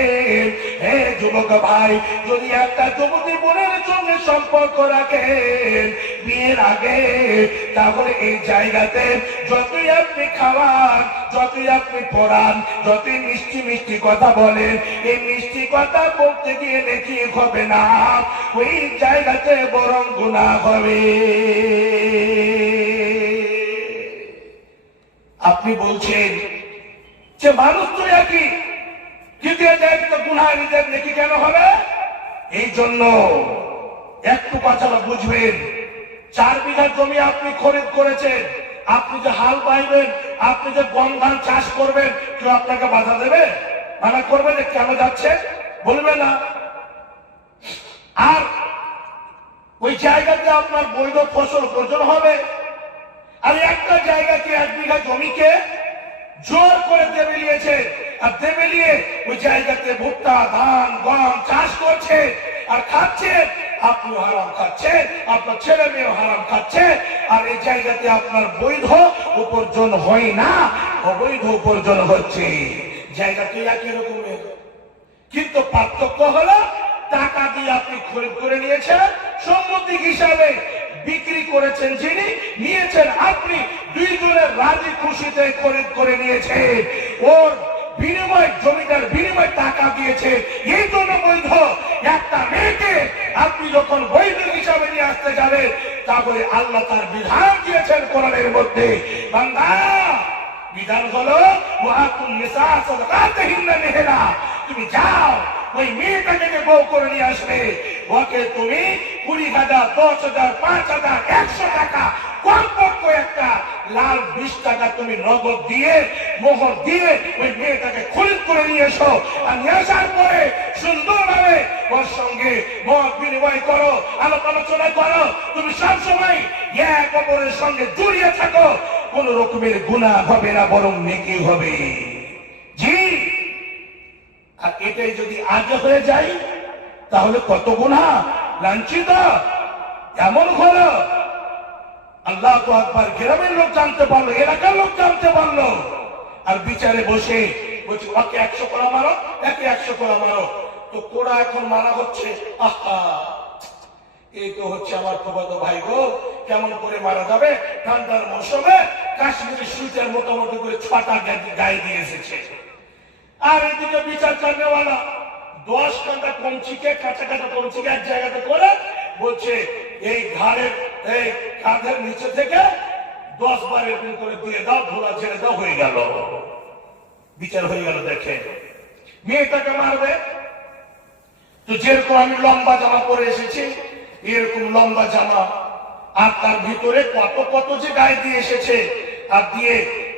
হে যুবক ভাই, যদি একটা যুবতী বোনের সঙ্গে সম্পর্ক রাখেন বিয়ের আগে, তাহলে এই জায়গাতে যতই আপনি খাওয়ান, যতই আপনি পড়ান, যতই মিষ্টি মিষ্টি কথা বলেন, এই মিষ্টি কথা বলতে গিয়ে নেকি হবে না, ওই জায়গাতে বরং গুনাহ হবে। আপনি বলছেন যে মানুষ তো একই, কিন্তু গুনাহ নিজের নেকি কেন হবে? এই জন্য একটু কথাটা বুঝবেন। 4 বিঘা জমি আপনি খরিদ করেছেন, আপনি যে হাল বাইবেন, আপনি যে গম ধান চাষ করবেন, কেউ আপনাকে বাধা দেবে? মানা করবে যে কেন যাচ্ছে? বলবে না। আর ওই জায়গাতে আপনার বৈধ ফসল উপার্জন হবে। আর একটা জায়গাকে 1 বিঘা জমিকে জোর করে দেবেলিয়েছে, আর দেবেলিয়ে ওই জায়গাতে ভুট্টা, ধান, গম চাষ করছে আর খাচ্ছে। আপনি হারাম খাচ্ছে, আপনার ছেলে মেয়েও হারাম খাচ্ছে, আর এই জায়গাতে আপনার বৈধ উপার্জন হয় না, অবৈধ উপার্জন হচ্ছে। জায়গাটি একই রকমের, কিন্তু পার্থক্য হলো টাকা দিয়ে আপনি খরিদ করে নিয়েছেন, সম্মতি হিসাবে বিক্রি করেছেন, যিনি নিয়েছেন আপনি, দুইজনের রাজি খুশিতে খরিদ করে নিয়েছেন, ওর বিনিময়, জমিটার বিনিময় টাকা দিয়েছে, এই জন্য বৈধ। একটা মেয়েকে আপনি যখন বৈধ হিসাবে নিয়ে আসতে যাবেন, তাহলে আল্লাহ তার বিধান দিয়েছেন কোরআনের মধ্যে। বান্দা, বিধান হলো ওয়াকুন নিসা সাদাকাতিহিন্না নিহলা, তুমি যাও ওই মেয়েটাকে বউ করে নিয়ে আসবে, ওকে তুমি 20,000, 10,000, 5,000, 100 টাকা, কমপক্ষে একটা লাল 20 টাকা তুমি নগদ দিয়ে, মোহর দিয়ে ওই মেয়েটাকে খরিদ করে নিয়ে এসো। আর নিয়ে আসার পরে সুন্দরভাবে ওর সঙ্গে মত বিনিময় করো, আলোচনা করো, তুমি সবসময় এক অপরের সঙ্গে জড়িয়ে থাকো, কোন রকমের গুনাহ হবে না, বরং নেকি হবে। জি, আর এটাই যদি আগে হয়ে যায়, তাহলে কত গুনাহ, লাঞ্ছিত। এমন হলো আল্লাহু আকবার, গ্রামের লোক জানতে পারলো, এলাকার লোক জানতে পারলো, আর বিচারে বসে বলছে ওকে 100 কোড়া মারো, একে 100 কোড়া মারো। তো কোড়া এখন মারা হচ্ছে। আহা, এই তো হচ্ছে আমার ফুফাতো ভাই গো, কেমন করে মারা যাবে? ঠান্ডার মৌসুমে কাশ্মীরি সুইটার মোটামুটি করে 6টা গায়ে দিয়ে এসেছে। আর এদিকে বিচার চান্নেওয়ালা 10 কাঁটা কঞ্চিকে, কাঁচা কাঁচা কঞ্চিকে এক জায়গাতে করে বলছে এই ঘাড়ের, এই কাঁধের নিচে থেকে 10 বার এরকম করে দিয়ে দাও, ধোলা ছেড়ে দাও, হয়ে গেল, বিচার হয়ে গেল। দেখে মেয়েটাকে মারবে তো যেরকম আমি লম্বা জামা পরে এসেছি, এরকম লম্বা জামা, আর তার ভিতরে কত কত যে গায়ে দিয়ে এসেছে, আর দিয়ে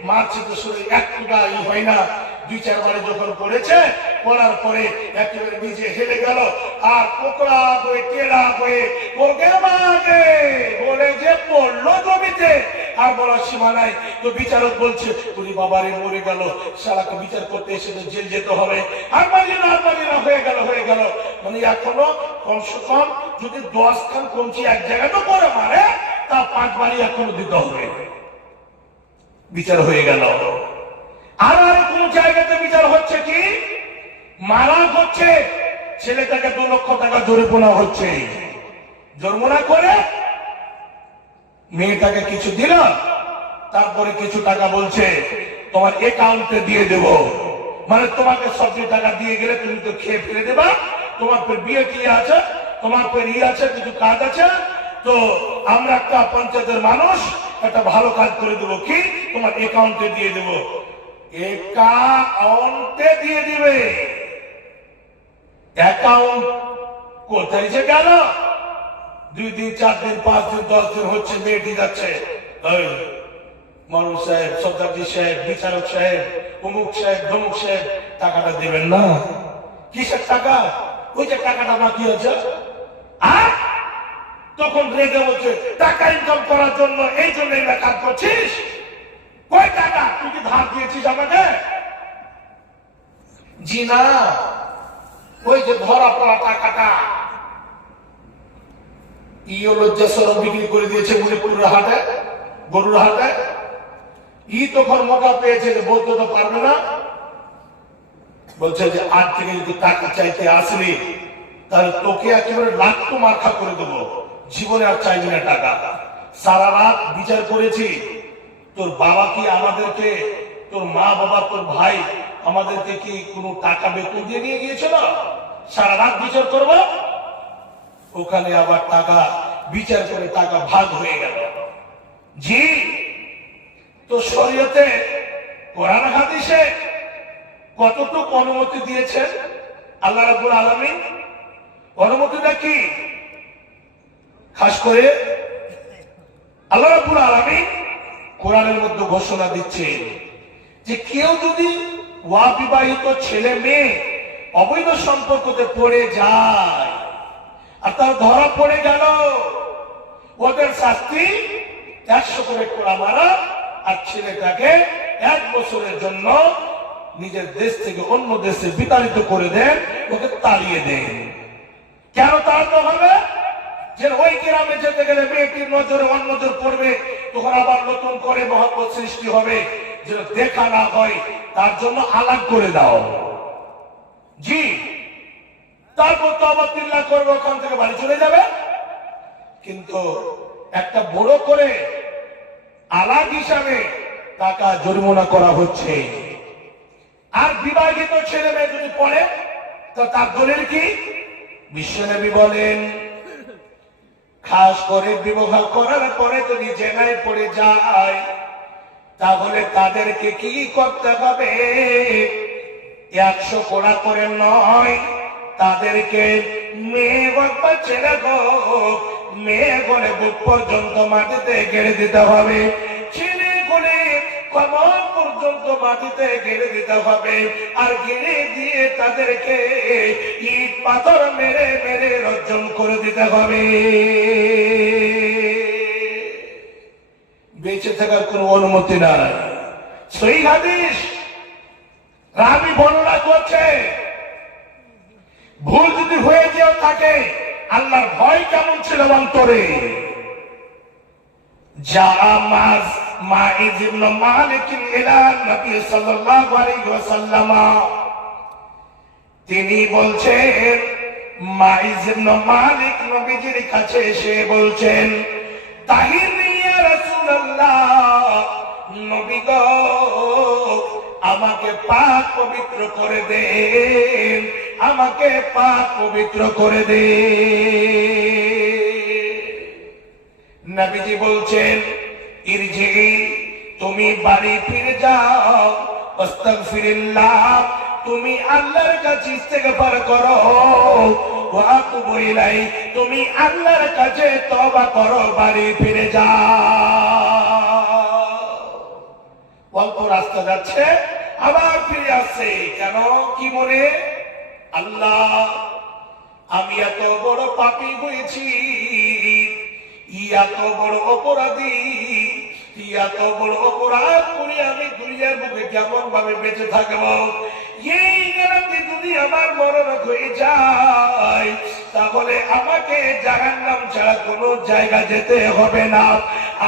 মারছে তো শরীর একটু গায়ে হয় না। 2-4 বারে যখন করেছে, করার পরে একেবারে নিজে হেলে গেল, আর পোকড়া হয়ে টেলা হয়ে ওকে মাগে বলে যে পড়লো জমিতে, আর বলার সীমা নাই। তো বিচারক বলছে উনি বাবারে মরে গেল, শালাকে বিচার করতে এসে তো জেল যেতে হবে। আর মাঝে না হয়ে গেল মানে এখনো কমসে কম যদি 10 খান কমছি এক জায়গায় তো করে মারে, তা 5 বাড়ি এখনো দিতে হবে। বিচার হয়ে গেল। আর কোন জায়গাতে বিচার হচ্ছে কি মারা হচ্ছে, ছেলেটাকে 2 লক্ষ টাকা জরিমানা হচ্ছে। জরিমানা করে মেয়েটাকে কিছু দিল, তারপরে কিছু টাকা বলছে তোমার অ্যাকাউন্টে দিয়ে দেব। মানে তোমাকে সবজি টাকা দিয়ে গেলে তুমি তো খেয়ে ফেলে দেবা, তোমার পর বিয়ে কি আছে, তোমার পর আছে কিছু কাজ আছে, তো আমরা একটা পঞ্চায়েতের মানুষ একটা ভালো কাজ করে দেবো, কি তোমার অ্যাকাউন্টে দিয়ে দেব। অ্যাকাউন্টে দিয়ে দিবে, অ্যাকাউন্ট কোথায় যে গেল? 2 দিন 4 দিন 5 দিন 10 দিন হচ্ছে, মেয়েটি যাচ্ছে মানুষ সাহেব, সরদারজি সাহেব, বিচারক সাহেব, অমুক সাহেব, ধমুক সাহেব, টাকাটা দেবেন না। কিসের টাকা? ওই যে টাকাটা বাকি আছে। আর তখন রেগে বলছে টাকা ইনকাম করার জন্য, এই জন্য এই কাজ করছিস। কয় টাকা? তুই কি ধার দিয়েছিস আমাকে? জি না, ওই যে ধরা পড়া টাকাটা লজ্জাসরম বিক্রি করে দিয়েছে মণিপুরের হাটে, গরুর হাটে। তখন মৌকা পেয়েছে যে বলতে তো পারবে না, বলছে যে আজ থেকে যদি টাকা চাইতে আসলি তাহলে তোকে একেবারে লাখ মার্কা করে দেবো, জীবনে আর চাইবি না টাকা। সারা রাত বিচার করেছি, তোর বাবা কি আমাদেরকে, তোর মা বাবা, তোর ভাই আমাদেরকে কি কোনো টাকা বেতন দিয়ে নিয়ে গিয়েছিল? সারা রাত বিচার করবো, ওখানে আবার টাকা বিচার করে টাকা ভাগ হয়ে গেল। জি, তো শরীয়তে কোরআন হাদিসে কতটুকু অনুমতি দিয়েছেন আল্লাহ রাব্বুল আলামিন? অনুমতিটা কি? খাস করে আল্লাহ রাব্বুল আলামিন কোরআনের মধ্যে ঘোষণা দিচ্ছেন যে কেউ যদি অবিবাহিত ছেলে মেয়ে অবৈধ সম্পর্কতে পড়ে যায় আর তার ধরা পড়ে গেল, ওদের শাস্তি 100 করে কোড়া মারা, আর ছেলেটাকে 1 বছরের জন্য নিজের দেশ থেকে অন্য দেশে বিতাড়িত করে দেন, ওকে তাড়িয়ে দেন। কেন তাড়াতে হবে? যে ওই গ্রামে যেতে গেলে মেয়েটির নজরে অন্য নজর পড়বে, তখন আবার নতুন করে মহব্বত সৃষ্টি হবে, যেন দেখা না হয়, তার জন্য আলাগ করে দাও। জি, তারপর তো আবার 3 লাখ করবে, ওখান থেকে বাড়ি চলে যাবে। কিন্তু একটা বড় করে আলাগ হিসাবে টাকা জরিমানা করা হচ্ছে। আর বিবাহিত ছেলে মেয়ে যদি পড়ে তো তার দলিল কি? বিশ্বনবী বলেন, খাস করে বিবাহ করার পরে যদি জেনায় পড়ে যায় তাহলে তাদেরকে কি করতে হবে? 100 কোড়া করে নয়, তাদেরকে মেয়ে হোক বা ছেলে হোক, মেয়ে বলে বুক পর্যন্ত মাটিতে গেড়ে দিতে হবে, ছেলে বলে কমর পর্যন্ত মাটিতে গেড়ে দিতে হবে। আর গেড়ে দিয়ে তাদেরকে ইট পাথর মেরে মেরে রঞ্জন করে দিতে হবে। বেঁচে থাকার কোন অনুমতি নাই। সহিহ হাদিস রাবী বর্ণনা করছে, ভুল যদি হয়ে যেও থাকে, আল্লাহর ভয় কেমন ছিল অন্তরে? মাইজ ইবনে মালিক ইলা নবী সাল্লাল্লাহু আলাইহি ওয়াসাল্লাম, তিনি বলছেন, মাইজ ইবনে মালিক নবীজির কাছে এসে বলছেন, তাহিরনি ইয়া রাসূলুল্লাহ, নবী গো আমাকে পাক পবিত্র করে দেন, আমাকে পাক পবিত্র করে দেন। নবীজি বলছেন, ইরজি, তুমি বাড়ি ফিরে যাও, আস্তাগফিরুল্লাহ, তুমি আল্লাহর কাছে ইস্তেগফার করো, ওয়া আতুবু ইলাইহি, তুমি আল্লাহর কাছে তওবা করো, বাড়ি ফিরে যাও। অল্প রাস্তা যাচ্ছে, আবার ফিরে আসছে। কেন? কি মনে? আল্লাহ, আমি এত বড় পাপী হয়েছি, এত বড় অপরাধী, এত বড় অপরাধ করে আমি দুনিয়ার বুকে কেমন ভাবে বেঁচে থাকবো? এই রাতে যদি আমার মরণ হয়ে যায়, তাহলে আমাকে জাহান্নাম ছাড়া কোনো জায়গা যেতে হবে না।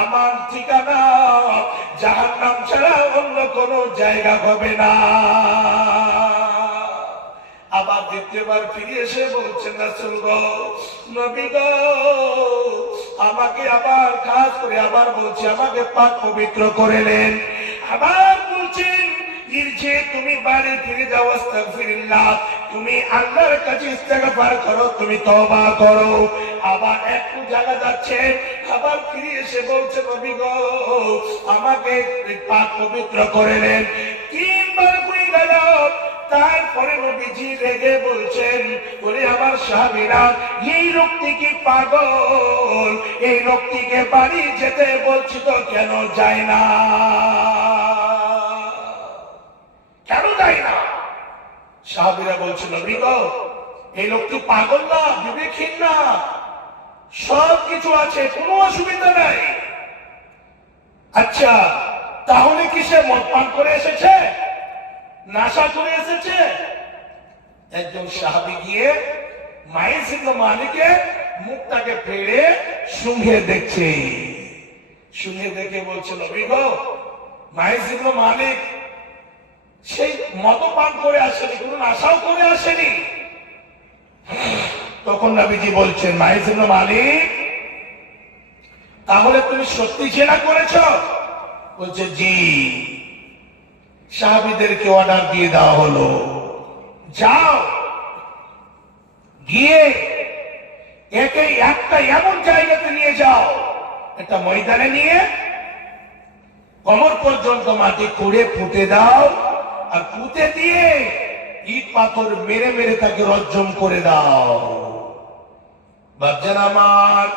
আমার ঠিকানা জাহান্নাম ছাড়া অন্য কোনো জায়গা হবে না। আবার দ্বিতীয়বার ফিরে এসে বলছেন, রাসূল গো, নবী গো, আমাকে আবার খাস করে আবার বলছি, আমাকে পাক পবিত্র করে নেন। আবার বলছেন, যে তুমি বাড়ি ফিরে যাও, আস্তাগফিরুল্লাহ, তুমি আল্লাহর কাছে ইস্তেগফার করো, তুমি তওবা করো। আবার একটু জায়গা যাচ্ছে, আবার ফিরে এসে বলছে, নবী গো, আমাকে পাক পবিত্র করে নেন। তিনবার হয়ে গেল। তারপরে নবীজি রেগে বলছেন, বলে আমার সাহাবীরা, এই লোকটি কি পাগল? এই লোকটিকে বাড়ি যেতে বলছি তো কেন যায় না? কেন যায় না? সাহাবীরা বলছে, নবী গো, এই লোকটি পাগল না, বিবেকহীন না, সব কিছু আছে, কোনো অসুবিধা নাই। আচ্ছা, তাহলে কি সে মদ পান করে এসেছে, নাশা করে এসেছে? একজন সাহাবী গিয়ে মাইস ইবনে মালিকের মুখটাকে ফেড়ে শুঁঘে দেখছে। শুঁঘে দেখে বলছে, নবী গো, মাইস ইবনে মালিক সেই মদ পান করে আসেনি, কোনো নাশাও করে আসেনি। তখন নবীজি বলছেন, মাইস ইবনে মালিক, তাহলে তুমি সত্যি জেনা করেছ? বলছে, জি। সাহাবীদেরকে অর্ডার দিয়ে দেওয়া হলো, যাও গিয়ে একে একটা এমন জায়গাতে নিয়ে যাও, একটা ময়দানে নিয়ে কোমর পর্যন্ত মাটি খুঁড়ে পুঁতে দাও, আর পুঁতে দিয়ে ইট পাথর মেরে মেরে তাকে রজ্জম করে দাও। বাপজান আমার,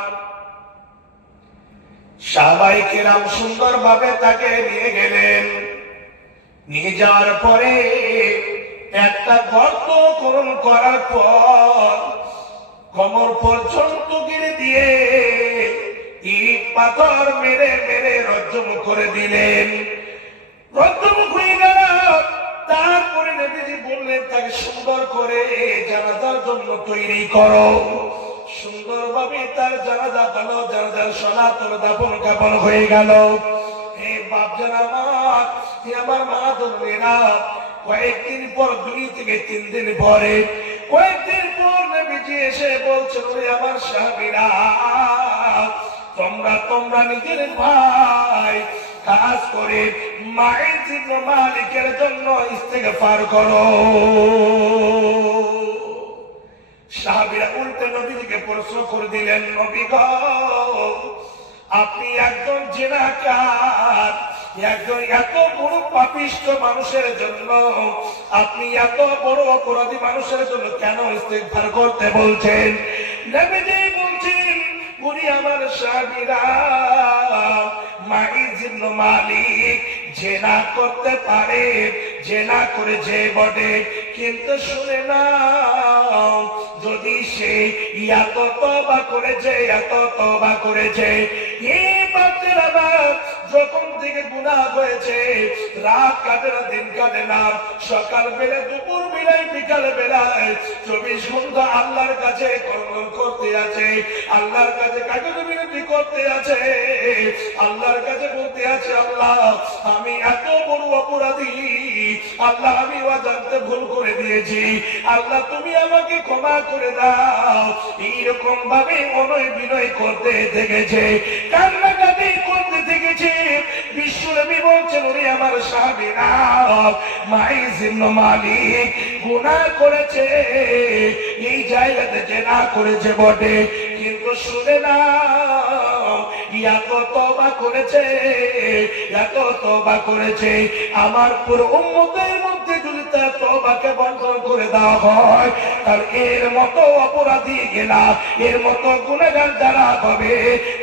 সাহাবায়ে কেরাম সুন্দরভাবে তাকে নিয়ে গেলেন। নিয়ে যাওয়ার পরে একটা গর্ত খনন করার পর কোমর পর্যন্ত গিরে দিয়ে ইট পাথর মেরে মেরে রজ্জম করে দিলেন। রজ্জম হয়ে গেল। তারপরে নবীজি বললেন, তাকে সুন্দর করে জানাজার জন্য তৈরি করো। সুন্দরভাবে তার জানাজা হলো, জানাজার সালাত হলো, দাফন কাফন হয়ে গেল। হে বাপজান আমার, আমার মা বোনেরা, কয়েকদিন পর, 2 থেকে 3 দিন পরে, কয়েকদিন পর নবীজি এসে বলছেন, ওরে আমার সাহাবীরা, তোমরা নিজের ভাই কাজ করে মাইস ইবনে মালিকের জন্য ইস্তেগফার করো। সাহাবীরা উল্টে নবীজিকে প্রশ্ন করে দিলেন, নবী গো, আপনি একজন জিনাকার, একজন এত বড় পাপিষ্ঠ মানুষের জন্য, আপনি এত বড় অপরাধী মানুষের জন্য কেন ইস্তেগফার করতে বলছেন? নবীজি বলছেন, উনি আমার সাহাবীরা, মাইস ইবনে মালিক জেনা করতে পারে, জেনা করেছে বটে, কিন্তু শুনে নাও, যদি সে এত তওবা করেছে, এই বাচ্চারা যখন থেকে গুনাহ হয়েছে, রাত কাটে না, দিন কাটে না, সকাল বেলা, দুপুর বেলায়, বিকাল বেলায় 24 ঘন্টা আল্লাহর কাছে কর্ম করতে আছে, আল্লাহর কাছে কাগজ বিনতি করতে আছে, আল্লাহর কাছে বলতে আছে, আল্লাহ আমি এত বড় অপরাধী, আল্লাহ আমি অজান্তে ভুল করে দিয়েছি, আল্লাহ তুমি আমাকে ক্ষমা করে দাও। এইরকম ভাবে অনয় বিনয় করতে থেকেছে, কান্নাকাটি করতে থেকেছে। বিশ্বনবী বলছেন, ওরে আমার সাহাবীরা, মাইস ইবনে মালিক গুনাহ করেছে, এই জায়গাতে জেনা করেছে বটে, কিন্তু শুনে নাও, এত তওবা করেছে, আমার পুরো উম্মতের মধ্যে যদি তার তওবাকে বন্ধন করে দেওয়া হয়, তার এর মতো অপরাধী গেলা, এর মতো গুনাহগার যারা হবে,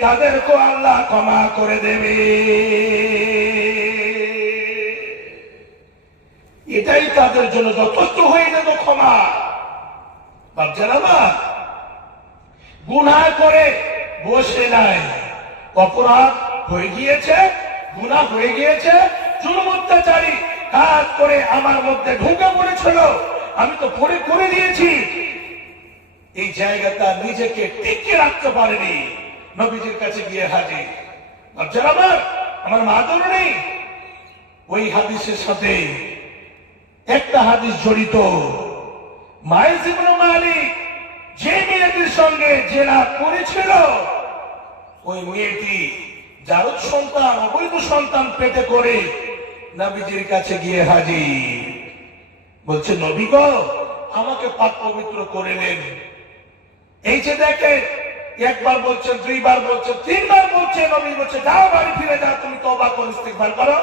তাদেরকে আল্লাহ ক্ষমা করে দেবে। এটাই তাদের জন্য যথেষ্ট হয়ে যেত ক্ষমা। বাপজান আমার, গুনাহ করে বসে নাই, অপরাধ হয়ে গিয়েছে, গুনাহ হয়ে গিয়েছে, জুলুম অত্যাচারী কাজ করে আমার মধ্যে ঢুকে পড়েছিল, আমি তো পরে করে দিয়েছি। এই জায়গাটা নিজেকে টিকে রাখতে পারেনি, নবীজির কাছে গিয়ে হাজির। ভাবছেন আমার মাদুর নেই। ওই হাদিসের সাথে একটা হাদিস জড়িত। মাইজ ইবনে মালিক যে মেয়েটির সঙ্গে জেনা করেছিল, ওই মেয়েটি জারদ সন্তান, অবৈধ সন্তান পেটে করে নবীজির কাছে গিয়ে হাজির। বলছে, নবী গো, আমাকে পাক পবিত্র করে নেন। এই যে দেখে, একবার বলছেন, দুইবার বলছেন, তিনবার বলছে। নবী বলছে, যাও বাড়ি ফিরে যাও, তুমি তওবা করে ইস্তিগফার করো।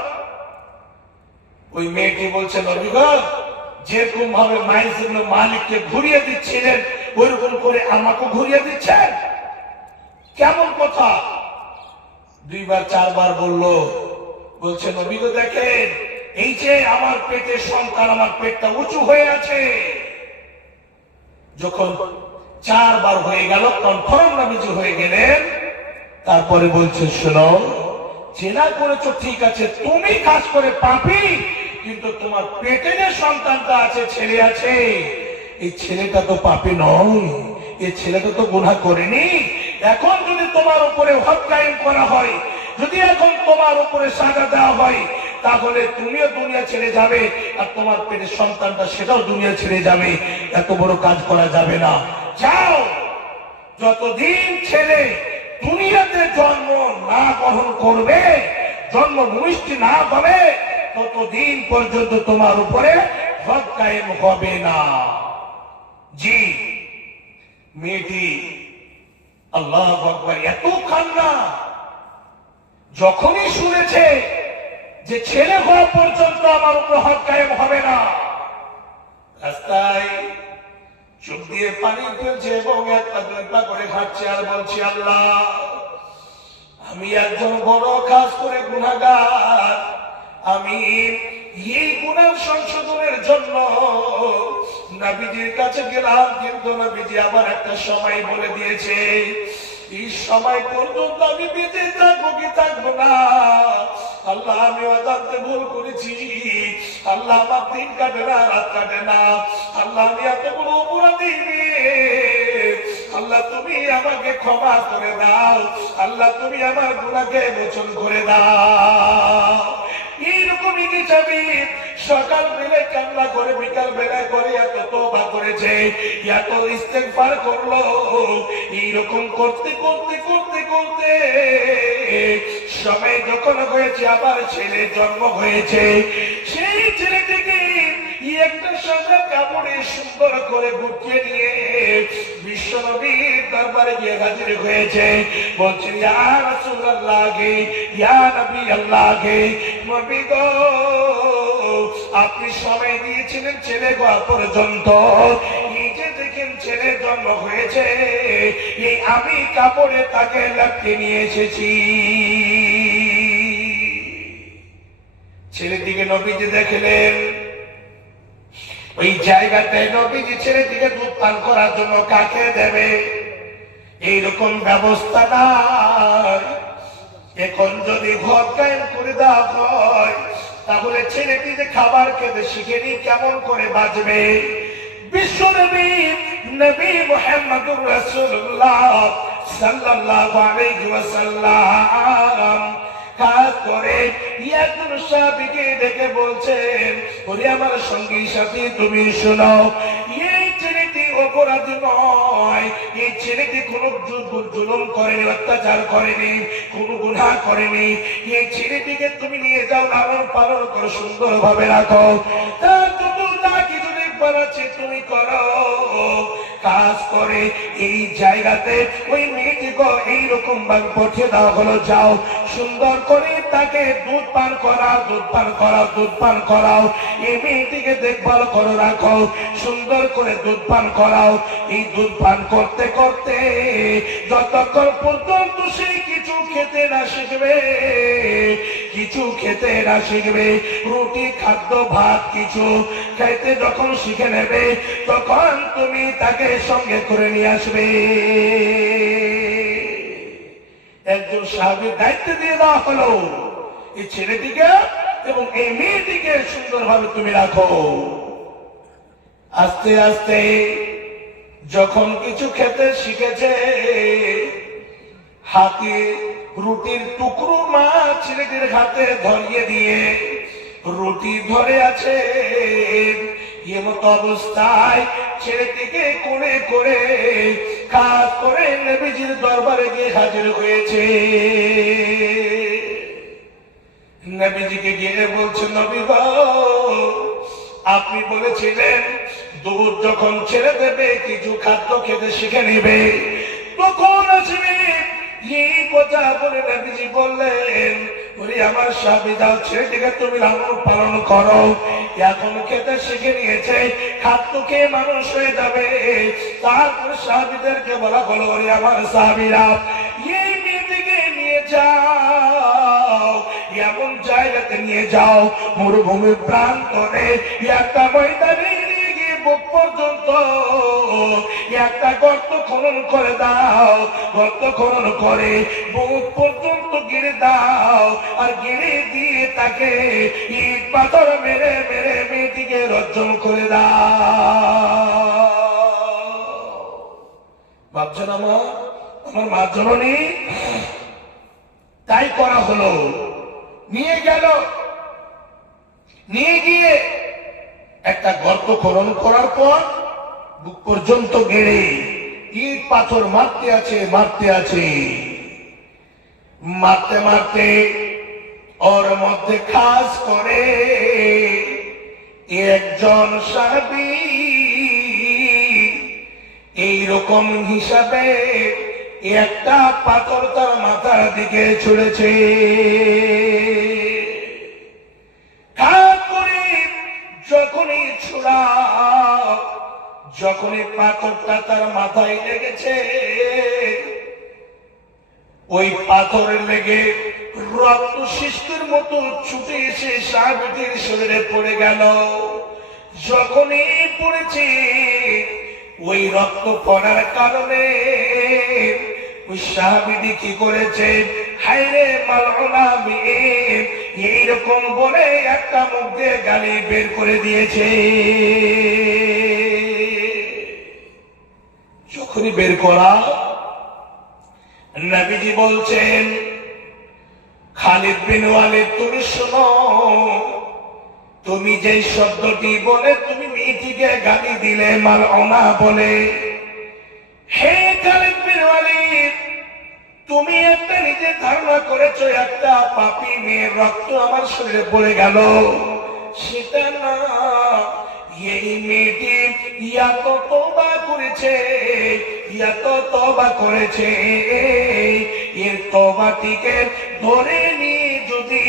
ওই মেয়েটি বলছে, নবী গো, যেরকম ভাবে মাইজ ইবনে মালিককে ঘুরিয়ে দিচ্ছিলেন, ওইরকম করে আমাকে ঘুরিয়ে দিচ্ছেন, কেমন কথা? দুইবার চারবার বলল। বলছে, নবী গো, দেখেন, এই যে আমার পেটে সন্তান, আমার পেটটা উঁচু হয়ে আছে। যখন চারবার হয়ে গেল, কনফার্ম নবীজি হয়ে গেলেন, তারপরে বলছে, শোনো, জেনা করেছো ঠিক আছে, তুমি কাজ করে পাপী, কিন্তু তোমার পেটে যে সন্তানটা আছে, ছেলে আছে, এই ছেলেটা তো পাপী নয়, এই ছেলেটা তো গুনাহ করেনি। এখন যদি তোমার উপরে হদ কায়েম করা হয়, যদি এখন তোমার উপরে সাজা দেওয়া হয়, তাহলে তুমিও দুনিয়া ছেড়ে যাবে, আর তোমার পেটের সন্তানটা সেটাও দুনিয়া ছেড়ে যাবে। এত বড় কাজ করা যাবে না। যাও, যতদিন ছেলে দুনিয়াতে জন্ম না গ্রহণ করবে, জন্ম ভূমিষ্ঠি না পাবে, ততদিন পর্যন্ত তোমার উপরে হদ কায়েম হবে না। জি, মেয়েটি, আল্লাহু আকবার, এত কান্না। যখনই শুনেছে যে ছেলে হওয়া পর্যন্ত আমার উপর হদ কায়েম হবে না, রাস্তায় চোখ দিয়ে পানি ফেলছে এবং একটা দুইটা করে খাচ্ছে আর বলছে, আল্লাহ, আমি একজন বড় কাজ করে গুনাহগার, আমি এই গুনাহ সংশোধনের জন্য নবীজির কাছে গেলাম, কিন্তু নবীজি আবার একটা সময় বলে দিয়েছে, এই সময় পর্যন্ত আমি বেঁচে থাকবো কি থাকবো না। আল্লাহ, আমি অজান্তে ভুল করেছি, আল্লাহ, আমার দিন কাটে না, রাত কাটে না, আল্লাহ, আমি এত বড় অপরাধী, আল্লাহ, তুমি আমাকে ক্ষমা করে দাও, আল্লাহ, তুমি আমার গুনাহকে মোচন করে দাও। এইরকমই হিসাবে সকাল বেলায় কান্না করে, বিকাল বেলায় করে এত তওবা করেছে, এত ইস্তেগফার করলো। এইরকম করতে করতে করতে করতে সময় যখন হয়েছে, আবার ছেলে জন্ম হয়েছে। সেই ছেলেটিকে একটা সাদা কাপড়ে সুন্দর করে গুটিয়ে নিয়ে বিশ্বনবীর দরবারে গিয়ে হাজির হয়েছে। বলছেন, ইয়া রাসূলুল্লাহ, ইয়া নবী আল্লাহ, নবী গো, আপনি সময় দিয়েছিলেন ছেলে হওয়া পর্যন্ত, এই যে দেখেন ছেলে জন্ম হয়েছে, এই আমি কাপড়ে তাকে লাটকে নিয়ে এসেছি। ছেলেটিকে নবীজি দেখলেন, ওই জায়গাটায় নবীজি ছেলেটিকে দুধ পান করার জন্য কাকে দেবে, এইরকম ব্যবস্থা নাই। এখন যদি হদ কায়েম করে দেওয়া হয়, তাহলে ছেলেটি যে খাবার খেতে শিখেনি, কেমন করে বাঁচবে? বিশ্বনবী নবী মুহাম্মদুর রাসূলুল্লাহ সাল্লাল্লাহু আলাইহি ওয়াসাল্লাম কাজ করে একজন সাহাবীকে ডেকে বলছেন, ওরে আমার সঙ্গী সাথী, তুমি শোনো, এই ছেলেটি অপরাধী নয়, এই ছেলেটি কোনো জুলুম করেনি, অত্যাচার করেনি, কোনো গুনাহ করেনি। এই ছেলেটিকে তুমি নিয়ে যাও, লালন পালন করো, সুন্দর ভাবে রাখো, তার যত যা কিছু দেখবার আছে তুমি করো। কাজ করে এই জায়গাতে ওই মেয়েটিকে এইরকম ভাবে পাঠিয়ে দেওয়া হলো, যাও, সুন্দর করে তাকে দুধ পান করাও, দুধ পান করাও, দুধ পান করাও, এই মেয়েটিকে দেখভাল করে রাখো, সুন্দর করে দুধ পান করাও। এই দুধ পান করতে করতে যতক্ষণ পর্যন্ত সেই কিছু খেতে না শিখবে, কিছু খেতে না শিখবে, রুটি, খাদ্য, ভাত কিছু খাইতে যখন শিখে নেবে, তখন তুমি তাকে সঙ্গে করে নিয়ে আসবে। একজন সাহাবীর দায়িত্ব দিয়ে দেওয়া হলো, এই ছেলেটিকে এবং এই মেয়েটিকে সুন্দরভাবে তুমি রাখো। আস্তে আস্তে যখন কিছু খেতে শিখেছে, হাতে রুটির টুকরো মা ছেলেটির হাতে ধরিয়ে দিয়ে রুটি ধরে আছে। এমত অবস্থায় ছেলেটিকে করে করে কাজ করে নবীজির দরবারে গিয়ে হাজির হয়েছে। নবীজিকে গিয়ে বলছে, নবী গো, আপনি বলেছিলেন দুধ যখন ছেড়ে দেবে কিছু খাদ্য খেতে শিখে নেবে, তখন আসবে। এই কথা বলে নবীজি বললেন, ওরে আমার স্বামী, যাও ছেলেটিকে তুমি লালন পালন করো, এখন খেতে শিখে নিয়েছে, খাদ্য খেয়ে মানুষ হয়ে যাবে। তারপর সাহাবীদেরকে বলা হলো, ওরে আমার সাহাবীরা, এই মেয়েটিকে নিয়ে যাও, এমন জায়গাতে নিয়ে যাও মরুভূমির প্রান্তরে একটা ময়দানে নিয়ে গিয়ে বুক পর্যন্ত একটা গর্ত খনন করে দাও, গর্ত খনন করে বুক পর্যন্ত গিরে দাও, আর গিরে দিয়ে তাকে ইট পাথর মেরে মেরে মেয়েটিকে রজ্জম করে দাও। ভাবছেন আমার মা জননী? তাই করা হলো। নিয়ে গেল, নিয়ে গিয়ে একটা গর্ত খনন করার পর বুক পর্যন্ত গেড়ে ইট পাথর মারতে আছে, মারতে আছে, মারতে মারতে ওর মধ্যে খাস করে একজন সাহাবী এইরকম হিসাবে একটা পাথর তার মাথার দিকে ছুড়েছে। যখনই ছোড়া, যখনই পাথরটা তার মাথায় লেগেছে, ওই পাথরের লেগে রক্ত শিষ্টের মতো ছুটে এসে সাহাবীদের শরীরে পড়ে গেল। যখনই পড়েছে, ওই রক্ত পড়ার কারণে ওই সাহাবীটি কি করেছে, হায়রে মালউনা মেয়ে, এইরকম বলে একটা মুখ দিয়ে গালি বের করে দিয়েছে। যখনই বের করা, নবীজি বলছেন, খালিদ বিন ওয়ালিদ, তুমি শোনো, তুমি যে শব্দটি বলে তুমি মেয়েটিকে গালি দিলে মালউনা বলে, হে খালিদ বিন ওয়ালিদ, তুমি একটা নিজে ধারণা করেছো একটা পাপী মেয়ের রক্ত আমার শরীরে পড়ে গেল, সেটা না। এই মেয়েটি এত তওবা করেছে, এত তওবা করেছে, এর তওবাটিকে ধরে নিয়ে যদি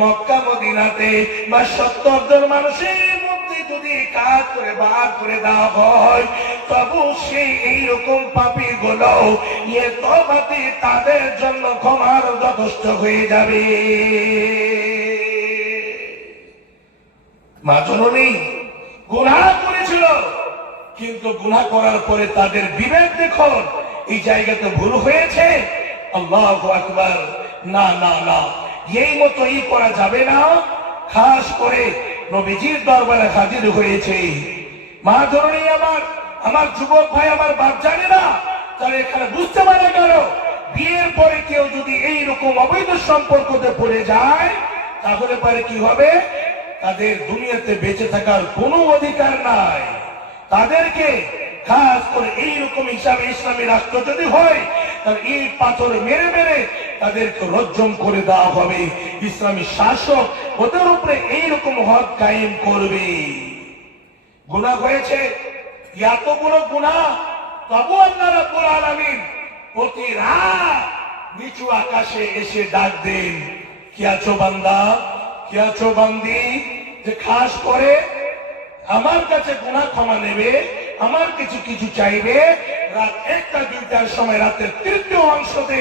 মক্কা মদিনাতে বা 70 জন মানুষের মধ্যে যদি কাজ করে বার করে দেওয়া হয়, তবু সেই এইরকম পাপী গুলো এ তওবাতে তাদের জন্য ক্ষমার যথেষ্ট হয়ে যাবে। মা জননী গুনাহ করেছিল, কিন্তু গুনাহ করার পরে তাদের বিবেক দেখুন, এই জায়গাতে ভুল হয়েছে, আল্লাহু আকবার, না না না, এই মতো করা যাবে না। খাস করে নবীজির দরবারে হাজির হয়েছে। মা জননী আমার যুবক ভাই, আমার বাপ জানে না, তারা এখানে বুঝতে পারে গেল, বিয়ের পরে কেউ যদি এইরকম অবৈধ সম্পর্কতে পড়ে যায়, তাহলে পরে কি হবে, তাদের দুনিয়াতে বেঁচে থাকার কোনো অধিকার নাই। তাদেরকে খাস করে এইরকম হিসাবে ইসলামী রাষ্ট্র যদি হয়, তাহলে এই পাথর মেরে মেরে তাদেরকে রজ্জম করে দেওয়া হবে। ইসলামী শাসক ওদের উপরে এইরকম হক কায়েম করবে। গুনাহ হয়েছে, এতগুলো গুনাহ, তবু আল্লাহ রাব্বুল আলামিন প্রতি রাত নিচু আকাশে এসে ডাক দেন, কি আছো বান্দা, কি আছো বান্দি, যে খাস করে আমার কাছে গুনাহ ক্ষমা নেবে, আমার কিছু কিছু চাইবে, রাত 1টা-2টার সময় রাতের 3য় অংশতে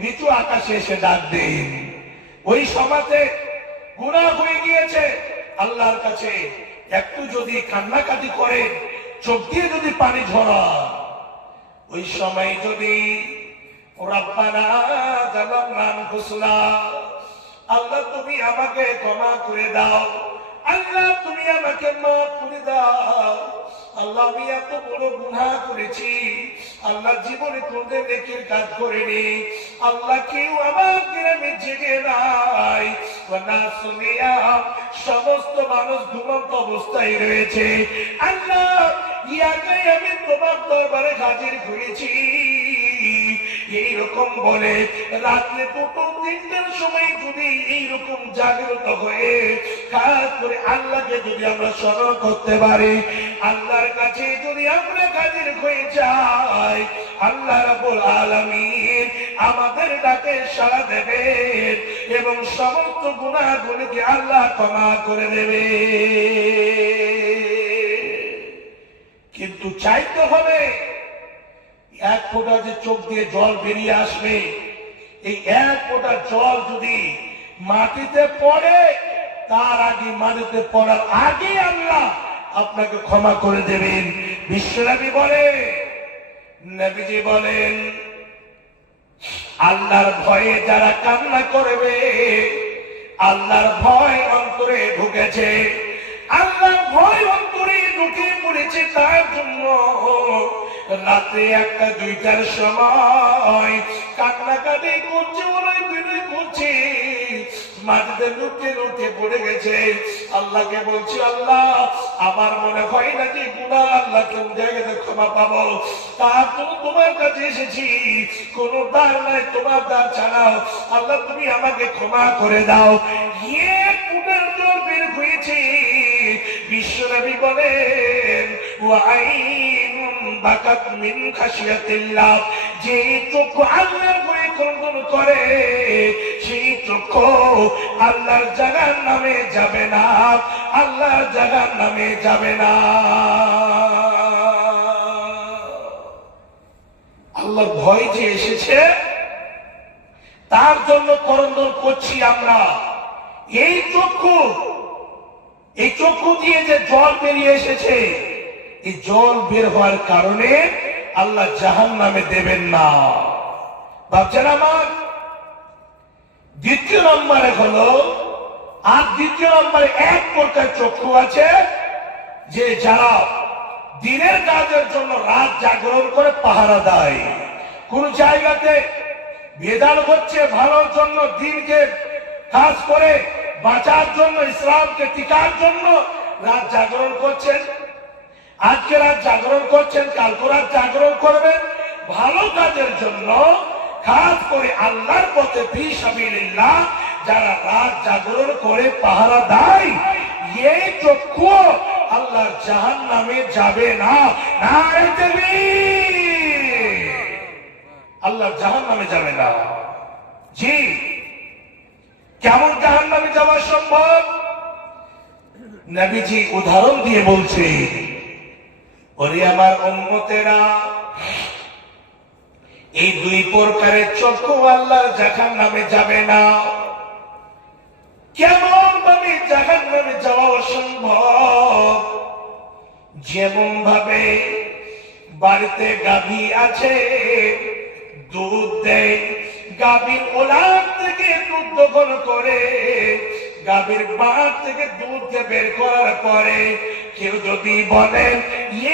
নিচু আকাশে এসে ডাক দেন। ওই সমাজে গুনাহ হয়ে গিয়েছে, আল্লাহর কাছে একটু যদি কান্নাকাটি করে, চোখ দিয়ে যদি পানি ঝরা, ওই সময় যদি রব্বানা যালামনা আনফুসানা আল্লাহ তুমি আমাকে ক্ষমা করে দাও, আল্লাহ তুমি আমাকে মাফ করে দাও। আল্লাহ আমি এত বড় গুনাহ করেছি, আল্লাহ জীবনে তোদের নেকির কাজ করিনি। আল্লাহ কেউ আমার গ্রামে জেগে নাই, না শুনিয়া সমস্ত মানুষ ঘুমন্ত অবস্থায় রয়েছে। আল্লাহ ইয়াকে আমি তোমার দরবারে হাজির করেছি। এইরকম বলে রাত্রে 2-3টার সময় যদি এইরকম জাগ্রত হয়ে খাস করে আল্লাহকে যদি আমরা স্মরণ করতে পারি, আল্লাহর কাছে যদি আমরা হাজির হয়ে যাই, আল্লাহ রাব্বুল আলামিন আমাদের ডাকে সাড়া দেবেন এবং সমস্ত গুনাহগুলোকে আল্লাহ ক্ষমা করে দেবে। কিন্তু চাইতে হবে এক ফোঁটা যে চোখ দিয়ে জল বেরিয়ে আসবে, এই এক ফোঁটা জল যদি মাটিতে পড়ে, তার আগে মাটিতে পড়ার আগে আল্লাহ আপনাকে ক্ষমা করে দেবেন। বিশ্বনবী বলে, নবীজি বলেন, আল্লাহর ভয়ে যারা কান্না করবে, আল্লাহর ভয় অন্তরে ঢুকেছে, আল্লাহর ভয় অন্তরে ঢুকে পড়েছে, তার জন্য রাত্রে 1-2টার সময় কান্নাকাটি করছে, ওরাই বিনয় করছে, মাটিতে লুটে পড়ে গেছে। আল্লাহকে বলছি, আল্লাহ আমার মনে হয় নাকি গুনাহ আল্লাহ কোন জায়গাতে ক্ষমা পাবো, তার জন্য তোমার কাছে এসেছি, কোন দ্বার নাই তোমার দ্বার ছাড়াও, আল্লাহ তুমি আমাকে ক্ষমা করে দাও। এক ফুটের জল বের হয়েছে। বিশ্বনবী বলেন, ওয়াইনুন বাকাত মিন খাশিয়াতিল্লাহ, যে চক্ষু আল্লাহর ভয়ে ক্রন্দন করে, সেই চক্ষু আল্লাহর জাহান্নামে যাবে না, আল্লাহর জাহান্নামে যাবে না। আল্লাহর ভয় যে এসেছে, তার জন্য ক্রন্দন করছি আমরা। এই চক্ষু দিয়ে যে জল বেরিয়ে এসেছে, এই জল বের হওয়ার কারণে আল্লাহ জাহান্নামে দেবেন না। ভাবছেন আমার দ্বিতীয় নম্বরে হলো, আর দ্বিতীয় নম্বরে এক প্রকার চক্ষু আছে, যে যারা দিনের কাজের জন্য রাত জাগরণ করে পাহারা দেয়। কোন জায়গাতে বিধান হচ্ছে ভালোর জন্য, দিনকে কাজ করে বাঁচার জন্য, ইসলামকে টিকার জন্য রাত জাগরণ করছেন। আজকে রাত জাগরণ করছেন, কালকে রাত জাগরণ করবেন ভালো কাজের জন্য, খাস করে আল্লাহর পথে ফি সাবিলিল্লাহ যারা রাত জাগরণ করে পাহারা দেয়, এই চক্ষু আল্লাহর জাহান্নামে যাবে না। নারে তাকবীর! আল্লাহর জাহান্নামে যাবে না। জি, কেমন জাহান্নামে যাওয়া সম্ভব? নবীজি উদাহরণ দিয়ে বলছে, ওরে আমার উম্মতেরা, এই 2 প্রকারের চক্ষু আল্লাহর জাহান্নামে যাবে না। কেমন ভাবে জাহান্নামে যাওয়া অসম্ভব? যেমন ভাবে বাড়িতে গাভী আছে, দুধ দেয়, গাভীর ওলাদ থেকে দুধ দহন করে, গাভীর বাট থেকে দুধ বের করার পরে কেউ যদি বলে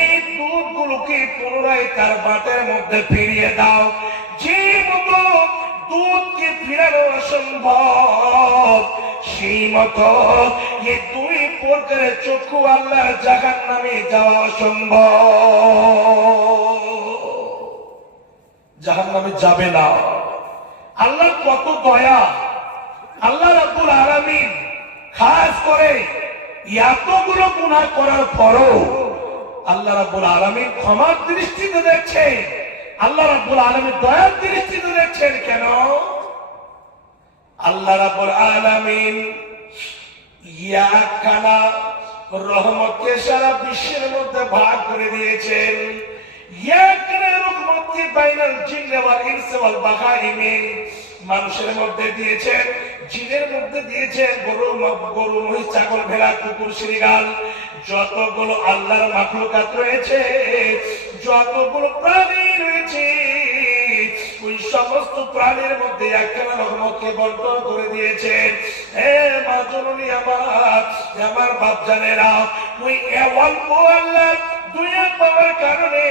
এই দুধগুলোকে পুনরায় তার বাটের মধ্যে ফিরিয়ে দাও, যে মতো দুধকে ফিরানো অসম্ভব, সেই মতো এই 2 প্রকারের চক্ষু আল্লাহর জাহান্নামে যাওয়া অসম্ভব। জাহান্নামে যাবে না। আল্লাহ কত দয়া! আল্লাহ রাব্বুল আলামিন খাস করে এতগুলো গুনাহ করার পরও আল্লাহ রাব্বুল আলামিন ক্ষমার দৃষ্টিতে দেখছেন, আল্লাহ রাব্বুল আলামিন দয়ার দৃষ্টিতে দেখছেন। কেন? আল্লাহ রাব্বুল আলামিন একখানা রহমতকে সারা বিশ্বের মধ্যে ভাগ করে দিয়েছেন। মানুষের মধ্যে দিয়েছেন, জিনের মধ্যে দিয়েছেন, গরু মহিষ ছাগল ভেড়া কুকুর শ্রীগাল, যতগুলো আল্লাহর মাখলুকাত রয়েছে, যতগুলো প্রাণী রয়েছে, ওই সমস্ত সমস্ত প্রাণীর মধ্যে একখানা রহমতকে বন্টন করে দিয়েছেন। হে মা জননী আমার বাপ জানেরা, ওই অল্প আল্লাহ দুনিয়া পাওয়ার কারণে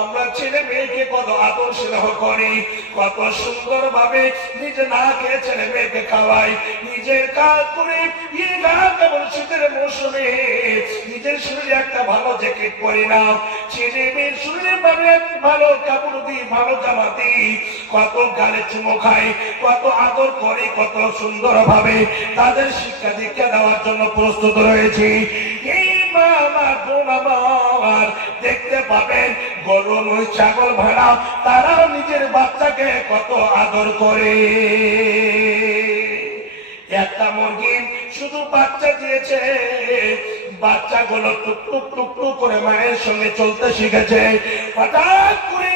আমরা ছেলে মেয়েকে কত আদর স্নেহ করি, কত সুন্দর ভাবে নিজে না খেয়ে ছেলে মেয়েকে খাওয়াই, নিজের কাজ করে কেবল শীতের মৌসুমে নিজের শরীরে একটা ভালো জ্যাকেট পরি না, ছেলে মেয়ের শরীরে ভালো কাপড় দিই, ভালো জামা দিই, কত গালে চুমো খাই, কত আদর করে, কত সুন্দর ভাবে তাদের শিক্ষা দীক্ষা দেওয়ার জন্য প্রস্তুত রয়েছি। এই মা আমার বোন আমার দেখতে পাবেন গরু নই ছাগল ভেড়া তারাও নিজের বাচ্চাকে কত আদর করে। একটা মুরগি শুধু বাচ্চা দিয়েছে, বাচ্চাগুলো টুকটুক টুকটুক করে মায়ের সঙ্গে চলতে শিখেছে। হঠাৎ করে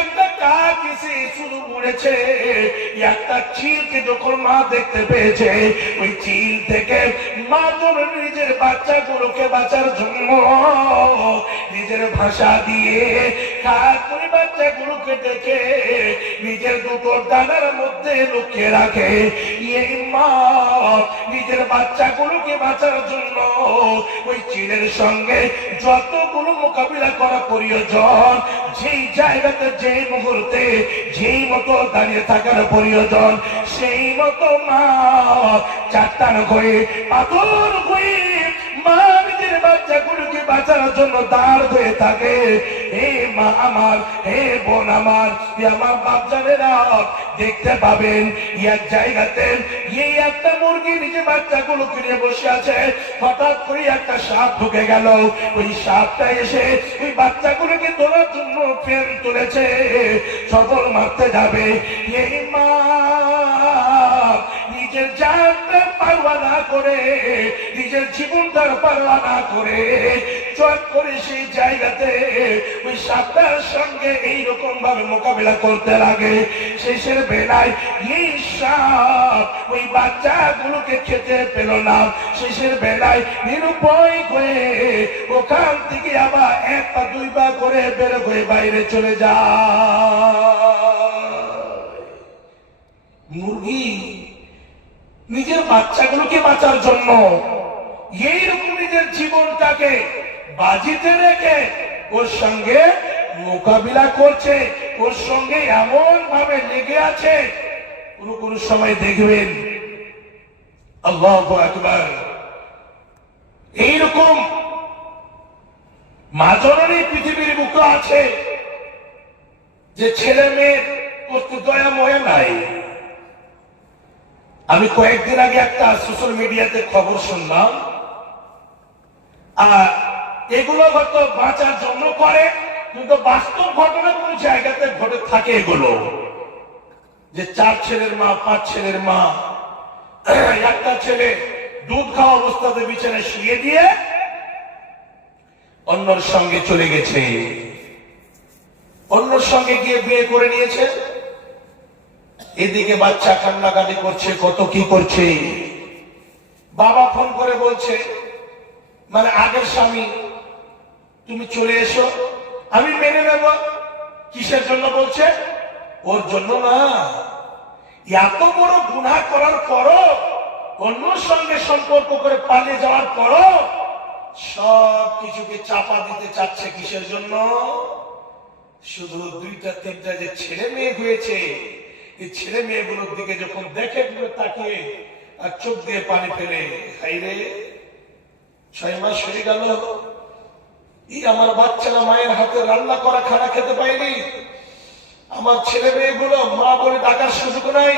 একটা কাক এসে শুধু উড়েছে, একটা চিলকে যখন মা দেখতে পেয়েছে, ওই চিল থেকে মা যখন নিজের বাচ্চাগুলোকে বাঁচার জন্য নিজের ভাষা দিয়ে কাক করে বাচ্চাগুলোকে দেখে নিজের দুটো ডানার মধ্যে লুকিয়ে রাখে। এই মা নিজের বাচ্চাগুলোকে বাঁচার জন্য ওই চিলের সঙ্গে যতগুলো মোকাবিলা করা প্রয়োজন, যেই জায়গাতে যেই মুহূর্তে যেই মতো দাঁড়িয়ে থাকার প্রয়োজন, সেই মতো মা চারটান হয়ে পাথর হয়ে মা নিজের বাচ্চাগুলোকে বাঁচার জন্য দাঁড় হয়ে থাকে। হে মা আমার, হে বোন আমার, আমার বাপ জানেরা দেখতে পাবেন এক জায়গাতে এই একটা মুরগি নিজের বাচ্চাগুলোকে নিয়ে বসে আছে। হঠাৎ করে একটা সাপ ঢুকে গেল, ওই সাপটা এসে ওই বাচ্চাগুলোকে ধরার জন্য ফের তুলেছে, সফল মারতে যাবে। এই মা নিজের জানটা পারওয়া না করে, নিজের জীবনটার পারওয়া না করে চট করে সেই জায়গাতে ওই সাপটার সঙ্গে এইরকম ভাবে মোকাবিলা করতে লাগে। শেষের বেলায় এই সাপ ওই বাচ্চাগুলোকে খেতে পেল না। শেষের বেলায় নিরুপায় হয়ে ওখান থেকে আবার এক পা দুই পা করে বের হয়ে বাইরে চলে যায়। মুরগি নিজের বাচ্চাগুলোকে বাঁচার জন্য এইরকম নিজের জীবনটাকে বাজিতে রেখে ওর সঙ্গে মোকাবিলা করছে, ওর সঙ্গে এমন ভাবে লেগে আছে। কোন কোন সময় দেখবেন আল্লাহু আকবার, এইরকম মা জননী পৃথিবীর বুকে আছে যে ছেলে মেয়ের প্রতি দয়া ময়া নাই। আমি কয়েকদিন আগে একটা সোশ্যাল মিডিয়াতে খবর শুনলাম, আর এগুলো হয়তো বাঁচার জন্য করে, কিন্তু বাস্তব ঘটনা কোন জায়গাতে ঘটে থাকে এগুলো, যে 4 ছেলের মা 5 ছেলের মা, একটা ছেলে দুধ খাওয়া অবস্থাতে বিছানায় শুয়ে দিয়ে অন্যর সঙ্গে চলে গেছে, অন্যর সঙ্গে গিয়ে বিয়ে করে নিয়েছে। এদিকে বাচ্চা কান্নাকাটি করছে, কত কি করছে। বাবা ফোন করে বলছে, মানে আগের স্বামী, তুমি চলে এসো, আমি মেনে নেব। কিসের জন্য বলছে? ওর জন্য না, এত বড় গুনাহ করার পরও, অন্যর সঙ্গে সম্পর্ক করে পালিয়ে যাওয়ার পরও সব কিছুকে চাপা দিতে চাচ্ছে। কিসের জন্য? শুধু 2টা 3টা যে ছেলে মেয়ে হয়েছে, এই ছেলে মেয়েগুলোর দিকে যখন দেখে তাকিয়ে আর চোখ দিয়ে পানি ফেলে, হাইরে 6 মাস হয়ে গেল এই আমার বাচ্চারা মায়ের হাতে রান্না করা খানা খেতে পায়নি, আমার ছেলে মেয়েগুলো মা বলে ডাকার সুযোগ নাই।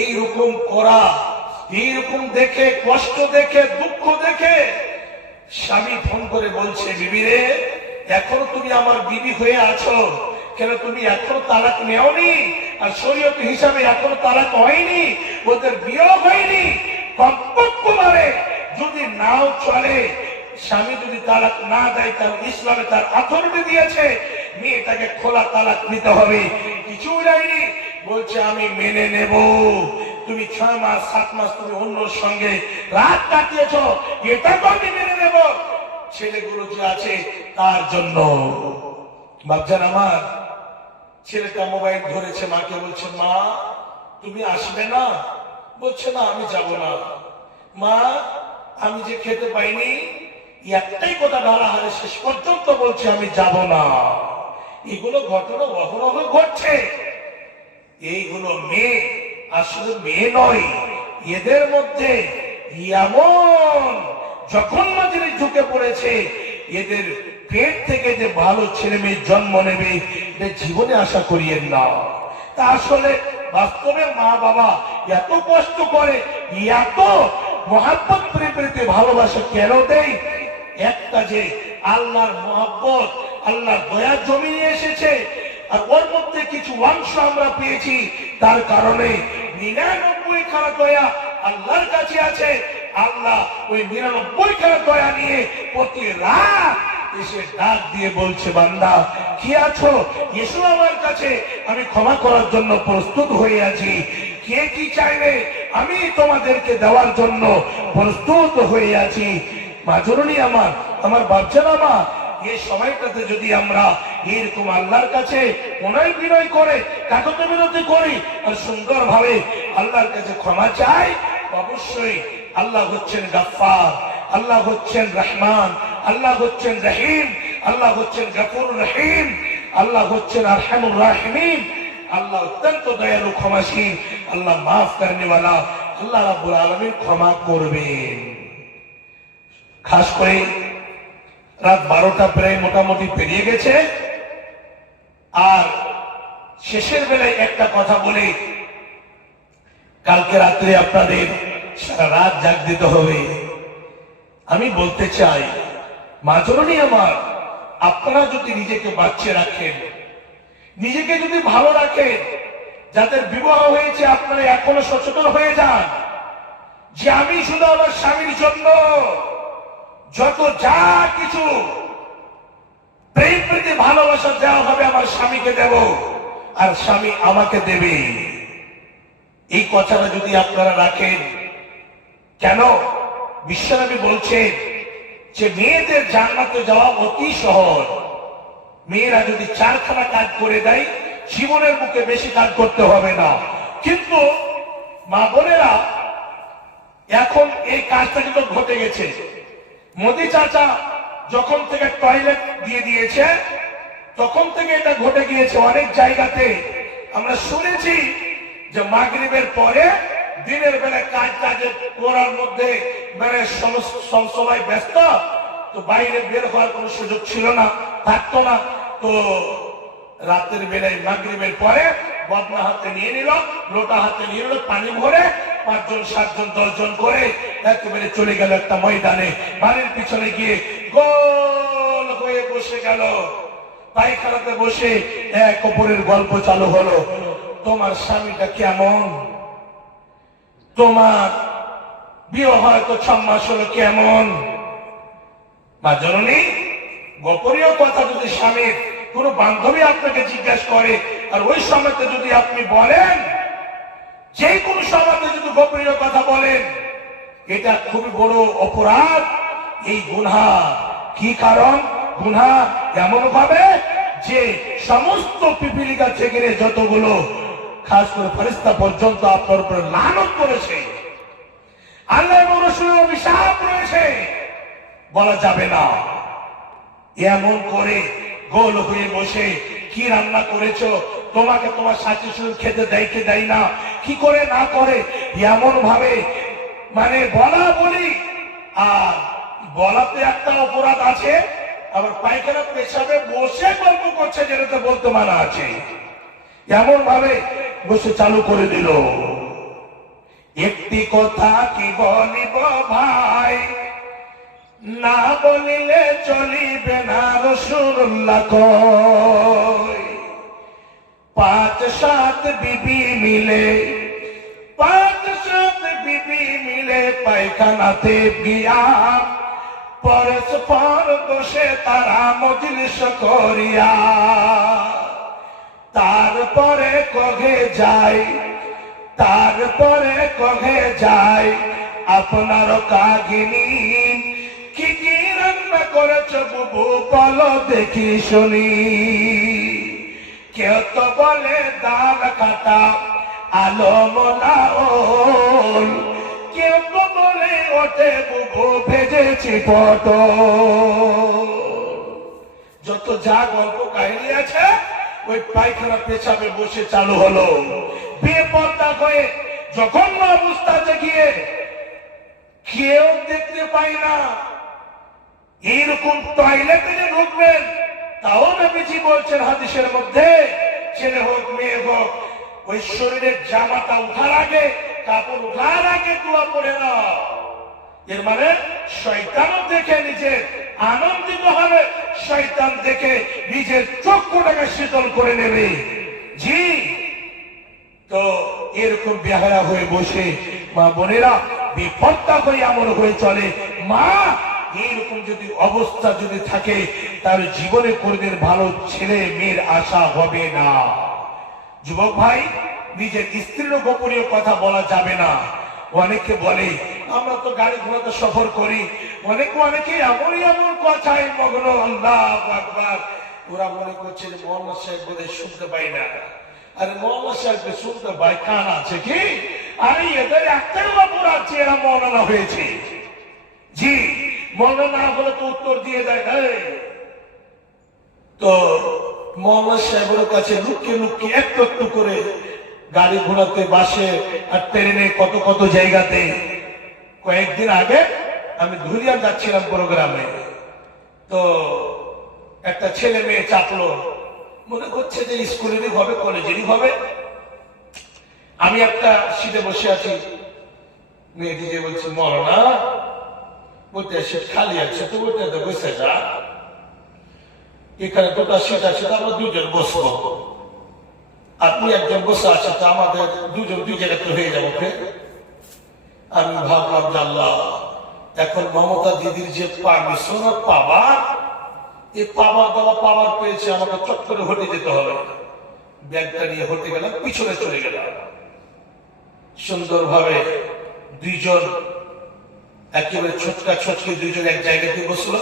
এইরকম করা, এইরকম দেখে, কষ্ট দেখে, দুঃখ দেখে স্বামী ফোন করে বলছে, বিবি রে, এখনো তুমি আমার বিবি হয়ে আছো কেন? তুমি এখনো তালাক নেওনি, আর শরীয়ত হিসাবে এখনো তালাক হয়নি, ওদের বিয়েও হয়নি। কমপক্ষ ভাবে যদি নাও চলে, স্বামী যদি তালাক না দেয়, তার ইসলামে তার অথরিটি দিয়েছে, মেয়েটাকে খোলা তালাক নিতে হবে। কিছু যায়নি, বলছে আমি মেনে নেব। তুমি 6 মাস 7 মাস তুমি অন্যর সঙ্গে রাত কাটিয়েছ, এটা তো আমি মেনে নেব। ছেলেগুলো যে আছে তার জন্য। বাপজান আমার, ছেলেটা মোবাইল ধরেছে, মাকে বলছে, মা তুমি আসবে না? বলছে, না আমি যাব না। মা আমি যে খেতে পাইনি, একটাই কথা ঢালাহারে শেষ পর্যন্ত বলছে আমি যাব না। এগুলো ঘটনা অহরহ ঘটছে। এইগুলো মেয়ে আসলে মেয়ে নয়, এদের মধ্যে এমন যখন মাঝে ঢুকে পড়েছে, এদের পেট থেকে যে ভালো ছেলে মেয়ে জন্ম নেবে এটা জীবনে আশা করিয়েন না। তা আসলে বাস্তবে মা বাবা এত কষ্ট করে, এত মহাব্বত প্রেমে ভালোবাসা কেন দেয়? একটা যে আল্লাহর মহাব্বত, আল্লাহর দয়া জমিয়ে এসেছে, আর ওর মধ্যে কিছু অংশ আমরা পেয়েছি, তার কারণে 99 খানা দয়া আল্লাহর কাছে আছে। আল্লাহ ওই 99 খানা দয়া নিয়ে প্রতি রাত এসে ডাক দিয়ে বলছে, বান্দা কি আছো, এসো আমার কাছে, আমি ক্ষমা করার জন্য প্রস্তুত হয়ে আছি। কে কি চাইবে আমি তোমাদেরকে দেওয়ার জন্য প্রস্তুত হয়ে আছি। মাজরুনি আমার বাচ্চারা, মা এই সময়টাতে যদি আমরা এরকম আল্লাহর কাছে অনয় বিনয় করে কাকতে বিনতি করি আর সুন্দর ভাবে আল্লাহর কাছে ক্ষমা চাই, অবশ্যই আল্লাহ হচ্ছেন গাফফার, আল্লাহ হচ্ছেন রহমান, আল্লাহ হচ্ছেন রহিম, আল্লাহ হচ্ছেন গফুর রহিম, আল্লাহ হচ্ছেন আরহামুর রাহিমিন। আল্লাহ অত্যন্ত দয়ালু ক্ষমাশীল, আল্লাহ মাফ করনে ওয়ালা, আল্লাহ রাব্বুল আলামিন ক্ষমা করবেন। খাস করে রাত 12টা প্রায় মোটামুটি পেরিয়ে গেছে, আর শেষের বেলায় একটা কথা বলে কালকে রাত্রে আপনাদের সারা রাত জাগ দিতে হবে। আমি বলতে চাই, মাজরুনি আমার, আপনারা যদি নিজেকে বাঁচিয়ে রাখেন, নিজেকে যদি ভালো রাখেন, যাদের বিবাহ হয়েছে আপনারা এখনো সচেতন হয়ে যান যে আমি শুধু আমার স্বামীর জন্য যত যা কিছু প্রেম প্রীতি ভালোবাসা দেওয়া হবে আমার স্বামীকে দেব, আর স্বামী আমাকে দেবে। এই কথাটা যদি আপনারা রাখেন, কেন বিশ্বনবী বলছেন যে মেয়েদের জান্নাতে যাওয়া অতি সহজ। মেয়েরা যদি 4খানা কাজ করে দেয়, জীবনের মুখে বেশি কাজ করতে হবে না। কিন্তু মা বোনেরা, এখন এই কাজটা কিন্তু ঘটে গেছে। মোদি চাচা যখন থেকে টয়লেট দিয়ে দিয়েছে, তখন থেকে এটা ঘটে গিয়েছে। অনেক জায়গাতে আমরা শুনেছি যে মাগরিবের পরে দিনের বেলা কাজ করার মধ্যে মানে সবাই ব্যস্ত, তো বাইরে বের হওয়ার কোনো সুযোগ ছিল না, থাকতো না। তো রাতের বেলায় মাগরিবের পরে বদনা হাতে নিয়ে নিল, লোটা হাতে নিয়ে নিল, পানি ভরে 5 জন 7 জন 10 জন করে একেবারে চলে গেল একটা ময়দানে। বাড়ির পিছনে গিয়ে গোল হয়ে বসে গেল, পায়খানাতে বসে এক অপরের গল্প চালু হলো। তোমার স্বামীটা কেমন, তোমার বিয়ে হয়তো 6 মাস হলো, কেমন? মা জননী, গোপনীয় কথা যদি স্বামীর কোন বান্ধবী আপনাকে জিজ্ঞাসা করে, আর ওই সময়তে যদি আপনি বলেন, যে কোনো সময়তে যদি গোপনীয় কথা বলেন, এটা খুবই বড় অপরাধ। এই গুনাহ কি কারণ? গুনাহ এমন ভাবে যে সমস্ত পিপিলিকা থেকে যতগুলো খাস করে ফেরেশতা পর্যন্ত আপনার উপরে লানত করেছে, আল্লাহ এবং রাসূলের অভিশাপ রয়েছে, বলা যাবে না। এমন করে গোল হয়ে বসে কি রান্না করেছো, তোমাকে তোমার শাশুড়ি শ্বশুর খেতে দেয় কি দেয় না, কি করে না করে, এমন ভাবে মানে বলা বলি। আর বলাতে একটা অপরাধ আছে, আবার পায়খানা পেশাবে বসে গল্প করছে, যেটাতে বলতে মানা আছে, এমন ভাবে বসে চালু করে দিল। একটি কথা কি বলিব ভাই, না বলিলে চলিবে না, রাসূলুল্লাহ কয়। 5-7 বিবি মিলে, 5-7 বিবি মিলে পায়খানাতে গিয়া পরস্পর বসে তারা মজলিস করিয়া, তারপরে কহে যায়, তারপরে কহে যায় আপনার কাগিনী কি কি রান্না করেছ বুবু, বলো দেখি শুনি। কেউ তো বলে দাল কাটা আলম লাউল, কেউ তো বলে ওঠে বুবু ভেজেছি পটল। যত যা গল্প কাহিনী আছে ওই পায়খানা পেছাবে বসে চালু হলো। বেপর্দা হয়ে যখন অবস্থাতে গিয়ে কেউ দেখতে পাই না, এইরকম টয়লেটে যে ঢুকবেন তাও নবীজি বলছেন হাদিসের মধ্যে, ছেলে হোক মেয়ে হোক ওই শরীরের জামাটা উঠার আগে, কাপড় উঠার আগে দোয়া পড়ে না। এর মানে শয়তানও দেখে নিজে আনন্দিত হবে, শয়তান দেখে নিজের চক্ষুটাকে শীতল করে নেবে। জি, তো এরকম বেহায়া হয়ে বসে মা বোনেরা বিপর্দা হয়ে এমন হয়ে চলে। মা এইরকম যদি অবস্থা যদি থাকে তার জীবনে কোনদিন ভালো ছেলে মেয়ের আশা হবে না। যুবক ভাই, নিজের স্ত্রীর গোপনীয় কথা বলা যাবে না। অনেকে বলে আমরা তো গাড়ি ঘোড়াতে সফর করি, অনেকে এমন কথায় মগ্ন, আল্লাহু আকবার। ওরা মনে করছে যে মোহাম্মদ সাহেব বোধহয় শুনতে পাই না। আরে মোহাম্মদ সাহেবকে শুনতে পাই, কান আছে কি? আরে এদের একটাই অপর আছে, এরা মৌলানা হয়েছে। জি, মৌলানা হলে তো উত্তর দিয়ে দেয়। তো মোহাম্মদ সাহেবের কাছে লুকিয়ে লুকিয়ে একটু একটু করে গাড়ি ঘোড়াতে, বাসে আর ট্রেনে কত কত জায়গাতে। কয়েকদিন আগে আমি ধুলিয়া যাচ্ছিলাম প্রোগ্রামে, তো একটা ছেলে মেয়ে চাপলো, মনে করছে যে স্কুলেরই হবে, কলেজেরই হবে। আমি একটা সিটে বসে আছি, মেয়েটি যে বলছে মরনা বলতে সিট খালি আছে, তো ওইটাতে বসে যা, এখানে দুটা সিট আছে, তো আমরা দুজন বসবো, আপনি একজন বসে আছে, তো আমাদের দুজন দুই জায়গাতে হয়ে যাবো। আমি ভাবলাম আল্লাহ, এখন মমতা দিদির যে পারমিশন পাওয়ার, এই পাওয়ার পেয়েছে, আমাকে চট করে হটে যেতে হবে। ব্যাগটা নিয়ে হটে গেলাম, পিছনে চলে গেলাম। সুন্দরভাবে দুইজন একেবারে ছোটকা ছোটকে দুইজন এক জায়গাতে বসলো,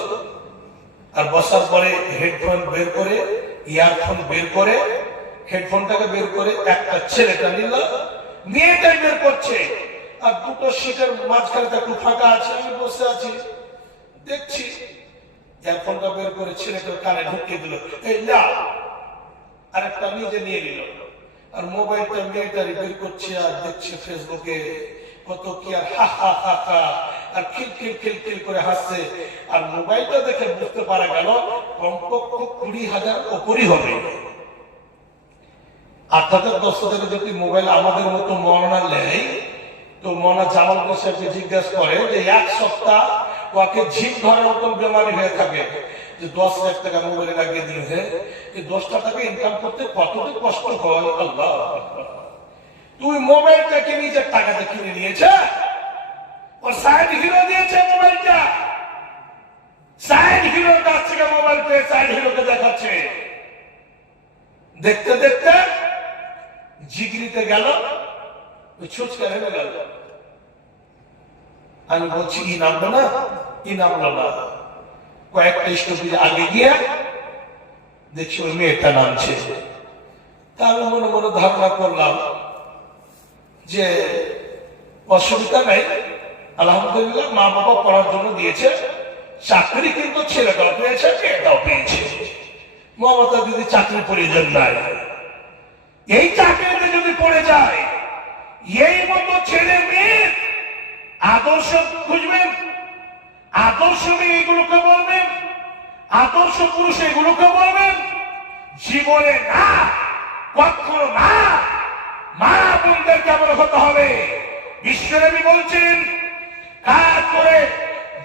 আর বসার পরে হেডফোন বের করে, ইয়ারফোন বের করে, হেডফোনটাকে বের করে একটা ছেলেটা নিল, মেয়েটাই বের করছে, আর দুটো সিটের মাঝখানে একটু ফাঁকা আছে, আমি বসে আছি দেখছি। ইয়ারফোনটা বের করে ছেলেটার কানে ঢুকিয়ে দিল, এই না, আর একটা নিজে নিয়ে নিল, আর মোবাইলটা মেয়েটারই বের করছে, আর দেখছে ফেসবুকে কত কি, আর হা হা হা হা, আর খিলখিল খিলখিল করে হাসছে। আর মোবাইলটা দেখে বুঝতে পারা গেল কমপক্ষে 20,000 ওপরই হবে। আপনাদের দোস্তদের যদি মোবাইল আমাদের মতো মরনা নেই, তো মনা জামাল সাহেবকে জিজ্ঞাসা করে যে এক সপ্তাহ ওকে ঝিম ধরার মতন বেমারি হয়ে থাকে, যে 10 লাখ টাকা মোবাইলে লাগিয়ে দিল, এই 10টা টাকা ইনকাম করতে কতটা কষ্ট হয়। আল্লাহ, তুই মোবাইলটাকে নিজের টাকাতে কিনে নিয়েছে, ওর সাইড হিরো দিয়েছে মোবাইলটা, সাইড হিরোর কাছ থেকে মোবাইল পেয়ে সাইড হিরোকে দেখাচ্ছে। দেখতে দেখতে জিগরিতে গেল, ওই ছুচকা হেরে গেল। আমি বলছি ই নামলো না, ই নামলো না। কয়েকটা স্টপেজ আগে গিয়ে দেখছি ওই মেয়েটা নামছে। তাহলে মনে মনে ধারণা করলাম যে অসুবিধা নাই, আলহামদুলিল্লাহ, মা বাবা পড়ার জন্য দিয়েছে, চাকরি কিন্তু ছেলেটাও পেয়েছে, মেয়েটাও পেয়েছে। মমতা যদি চাকরি প্রয়োজন নাই, এই চাকরিতে যদি পড়ে যায়, এই মতো ছেলে মেয়ে আদর্শ খুঁজবেন, আদর্শ মেয়ে এগুলোকে বলবেন, আদর্শ পুরুষ এগুলোকে বলবেন। জীবনে না, কখনো না। মা বোনদের কেমন হতে হবে? বিশ্বনবী বলছেন, কাজ করে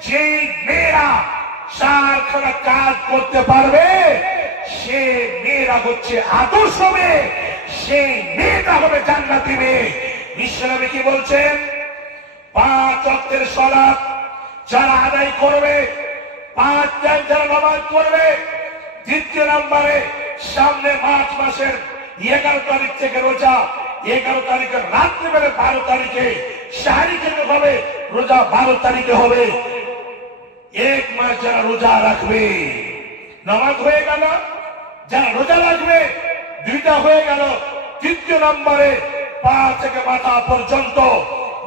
যে মেয়েরা 4 খানা কাজ করতে পারবে, সে মেয়েরা হচ্ছে আদর্শ মেয়ে, সেই মেয়েটা হবে জান্নাতি মেয়ে। বিশ্বনবী কি বলছেন? 5 ওয়াক্তের সালাত যারা আদায় করবে, 5 টাইম যারা নামাজ পড়বে, দ্বিতীয় নম্বরে সামনে মার্চ মাসের 11 তারিখ থেকে রোজা, 11 তারিখের রাত্রিবেলা 12 তারিখে শাহরি খেতে হবে, রোজা 12 তারিখে হবে। 1 মাস যারা রোজা রাখবে, নামাজ হয়ে গেল, যারা রোজা রাখবে দুইটা হয়ে গেল। তৃতীয় নম্বরে পা থেকে মাথা পর্যন্ত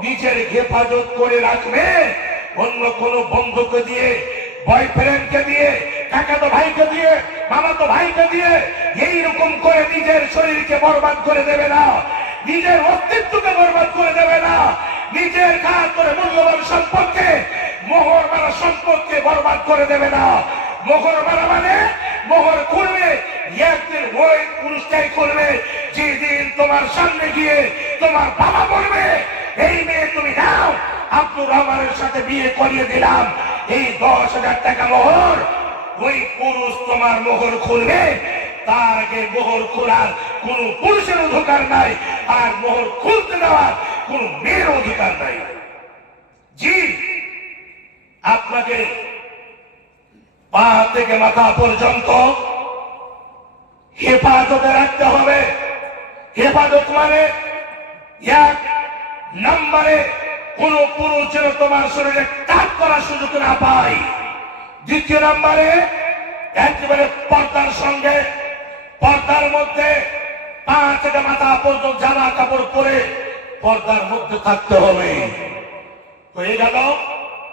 নিজের হেফাজত করে রাখবে। অন্য কোন বন্ধুকে দিয়ে, বয়ফ্রেন্ডকে দিয়ে, কাকাতো ভাইকে দিয়ে, মামাতো ভাইকে দিয়ে এইরকম করে নিজের শরীরকে বরবাদ করে দেবে না, নিজের অস্তিত্বকে বরবাদ করে দেবে না, নিজের কাজ করে মূল্যবান সম্পদকে, মোহর মারা সম্পদকে বরবাদ করে দেবে না। মোহর মারা মানে মোহর করবে একদিন ওই পুরুষটাই করবে যেদিন তোমার সামনে গিয়ে তোমার বাবা বলবে, এই মেয়ে তুমি নাও, আব্দুর রহমানের সাথে বিয়ে করিয়ে দিলাম, এই 10,000 টাকা মোহর। ওই পুরুষ তোমার মোহর খুলবে। তার আগে মোহর খোলার কোন পুরুষের অধিকার নাই, আর মোহর খুলতে দেওয়ার কোন মেয়ের অধিকার নাই। জি, আপনাকে পা থেকে মাথা পর্যন্ত হেফাজতে রাখতে হবে। হেফাজত মানে এক নম্বরে কোন পুরুষ যেন তোমার শরীরে টাচ করার সুযোগ না পায়। দ্বিতীয় নম্বরে একেবারে পর্দার সঙ্গে, পর্দার মধ্যে পা থেকে মাথা পর্যন্ত জামা কাপড় পরে পর্দার মধ্যে থাকতে হবে। হয়ে গেল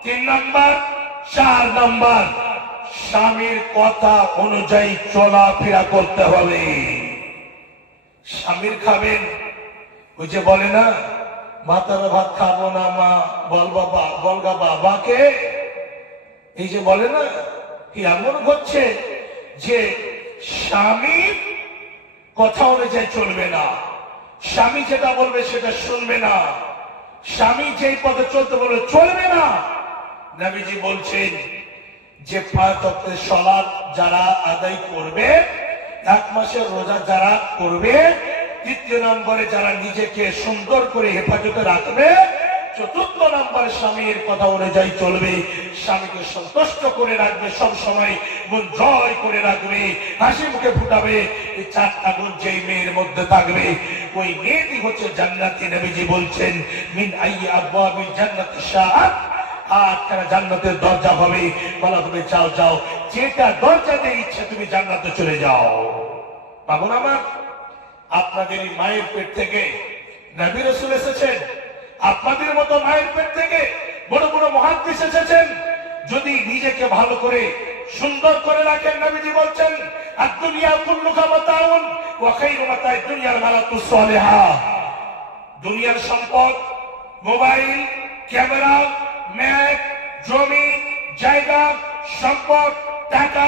3 নম্বর। 4 নম্বর, স্বামীর কথা অনুযায়ী চলাফেরা করতে হবে। স্বামীর খাবেন, ওই যে বলে না, ভাতার ভাত খাবো না মা, বল বাবা, বলগা বাবাকে। এই যে বলে না, এমন হচ্ছে যে স্বামীর কথা অনুযায়ী চলবে না, স্বামী যেটা বলবে সেটা শুনবে না, স্বামী যেই পথে চলতে বলবে চলবে না। নবীজি বলছেন যে 5 ওয়াক্তের সালাত যারা আদায় করবে, 1 মাসের রোজা যারা করবে, 3 নম্বরে যারা নিজেকে সুন্দর করে হেফাজতে রাখবে, 4 নম্বর স্বামীর কথা অনুযায়ী চলবে, স্বামীকে সন্তুষ্ট করে রাখবে, সব সময় মন জয় করে রাখবে, হাসি মুখে ফুটাবে। এই 4টা গুণ যেই মেয়ের মধ্যে থাকবে, ওই মেয়েটি হচ্ছে জান্নাতি। নবীজি বলছেন মিন আইয়ি আবওয়াবিল জান্নাতি শাআত, আটখানা জান্নাতের দরজা হবে। বলা হবে যাও যাও, যেটা দরজা দিয়ে ইচ্ছে তুমি জান্নাতে চলে যাও। বাবুন আমার, আপনাদের এই মায়ের পেট থেকে নবী রাসূল এসেছেন, আপনাদের মতো মায়ের পেট থেকে বড় বড় মুহাদ্দিস এসেছেন। যদি নিজেকে ভালো করে সুন্দর করে রাখেন, নবীজি বলছেন আদ-দুনিয়া কুল্লুহা মাতাউন ওয়া খায়রু মাতা'id দুনিয়াল মারাতুস সালিহা। দুনিয়ার সম্পদ, মোবাইল, ক্যামেরা, ম্যাক, জমি, জায়গা, সম্পদ, টাকা,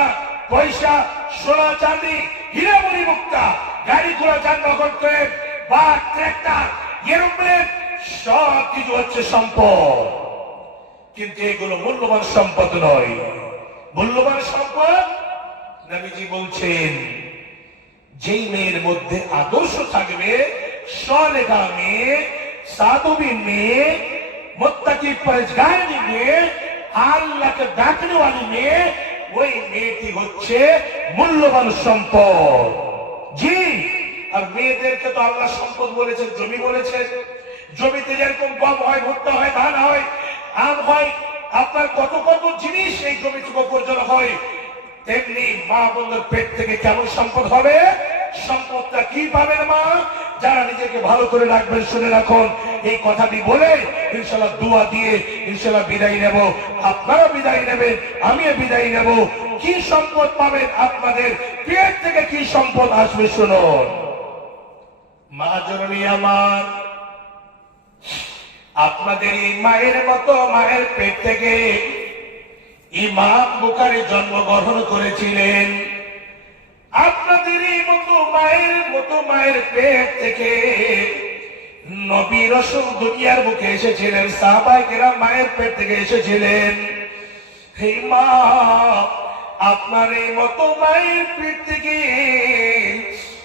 পয়সা, সোনা চাঁদি, হীরামণি মুক্তা, গাড়ি ঘোড়া, যানবাহন, ট্রেন, বাস, ট্রাক্টর, এরোপ্লেন, সব কিছু হচ্ছে সম্পদ। কিন্তু এগুলো মূল্যবান সম্পদ নয়। মূল্যবান সম্পদ, নবীজি বলছেন যেই মেয়ের মধ্যে আদর্শ থাকবে, সলেহা মেয়ে, সাধবী মেয়ে, মুত্তাকি পরহেজগারিনী মেয়ে, আল্লাহকে ডাকনে वाली মেয়ে, ওই মেয়েটি হচ্ছে মূল্যবান সম্পদ। জি, আর মেয়েদেরকে তো আল্লাহ সম্পদ বলেছেন, জমি বলেছেন। জমিতে যেরকম গম হয়, ভুট্টা হয়, ধান হয়, আম হয়, আপনার কত কত জিনিস এই জমি থেকে উপার্জন হয়, তেমনি মা বোনদের পেট থেকে কেমন সম্পদ হবে? সম্পদটা কি পাবেন মা? যারা নিজেকে ভালো করে রাখবেন, শুনে রাখুন। এই কথাটি বলে ইনশাআল্লাহ দোয়া দিয়ে ইনশাআল্লাহ বিদায় নেব। আপনারা বিদায় নেবেন, আমিও বিদায় নেব। কি সম্পদ পাবেন? আপনাদের পেট থেকে কি সম্পদ আসবে শুনুন। মা জননী আমার, আপনাদের এই মায়ের মতো মায়ের পেট থেকে ইমাম বুখারী জন্মগ্রহণ করেছিলেন। আপনাদের এই মতো মায়ের পেট থেকে নবী রাসূল দুনিয়ার বুকে এসেছিলেন, সাহাবায়ে কেরাম মায়ের পেট থেকে এসেছিলেন। হে মা, আপনার এই মতো মায়ের পেট থেকে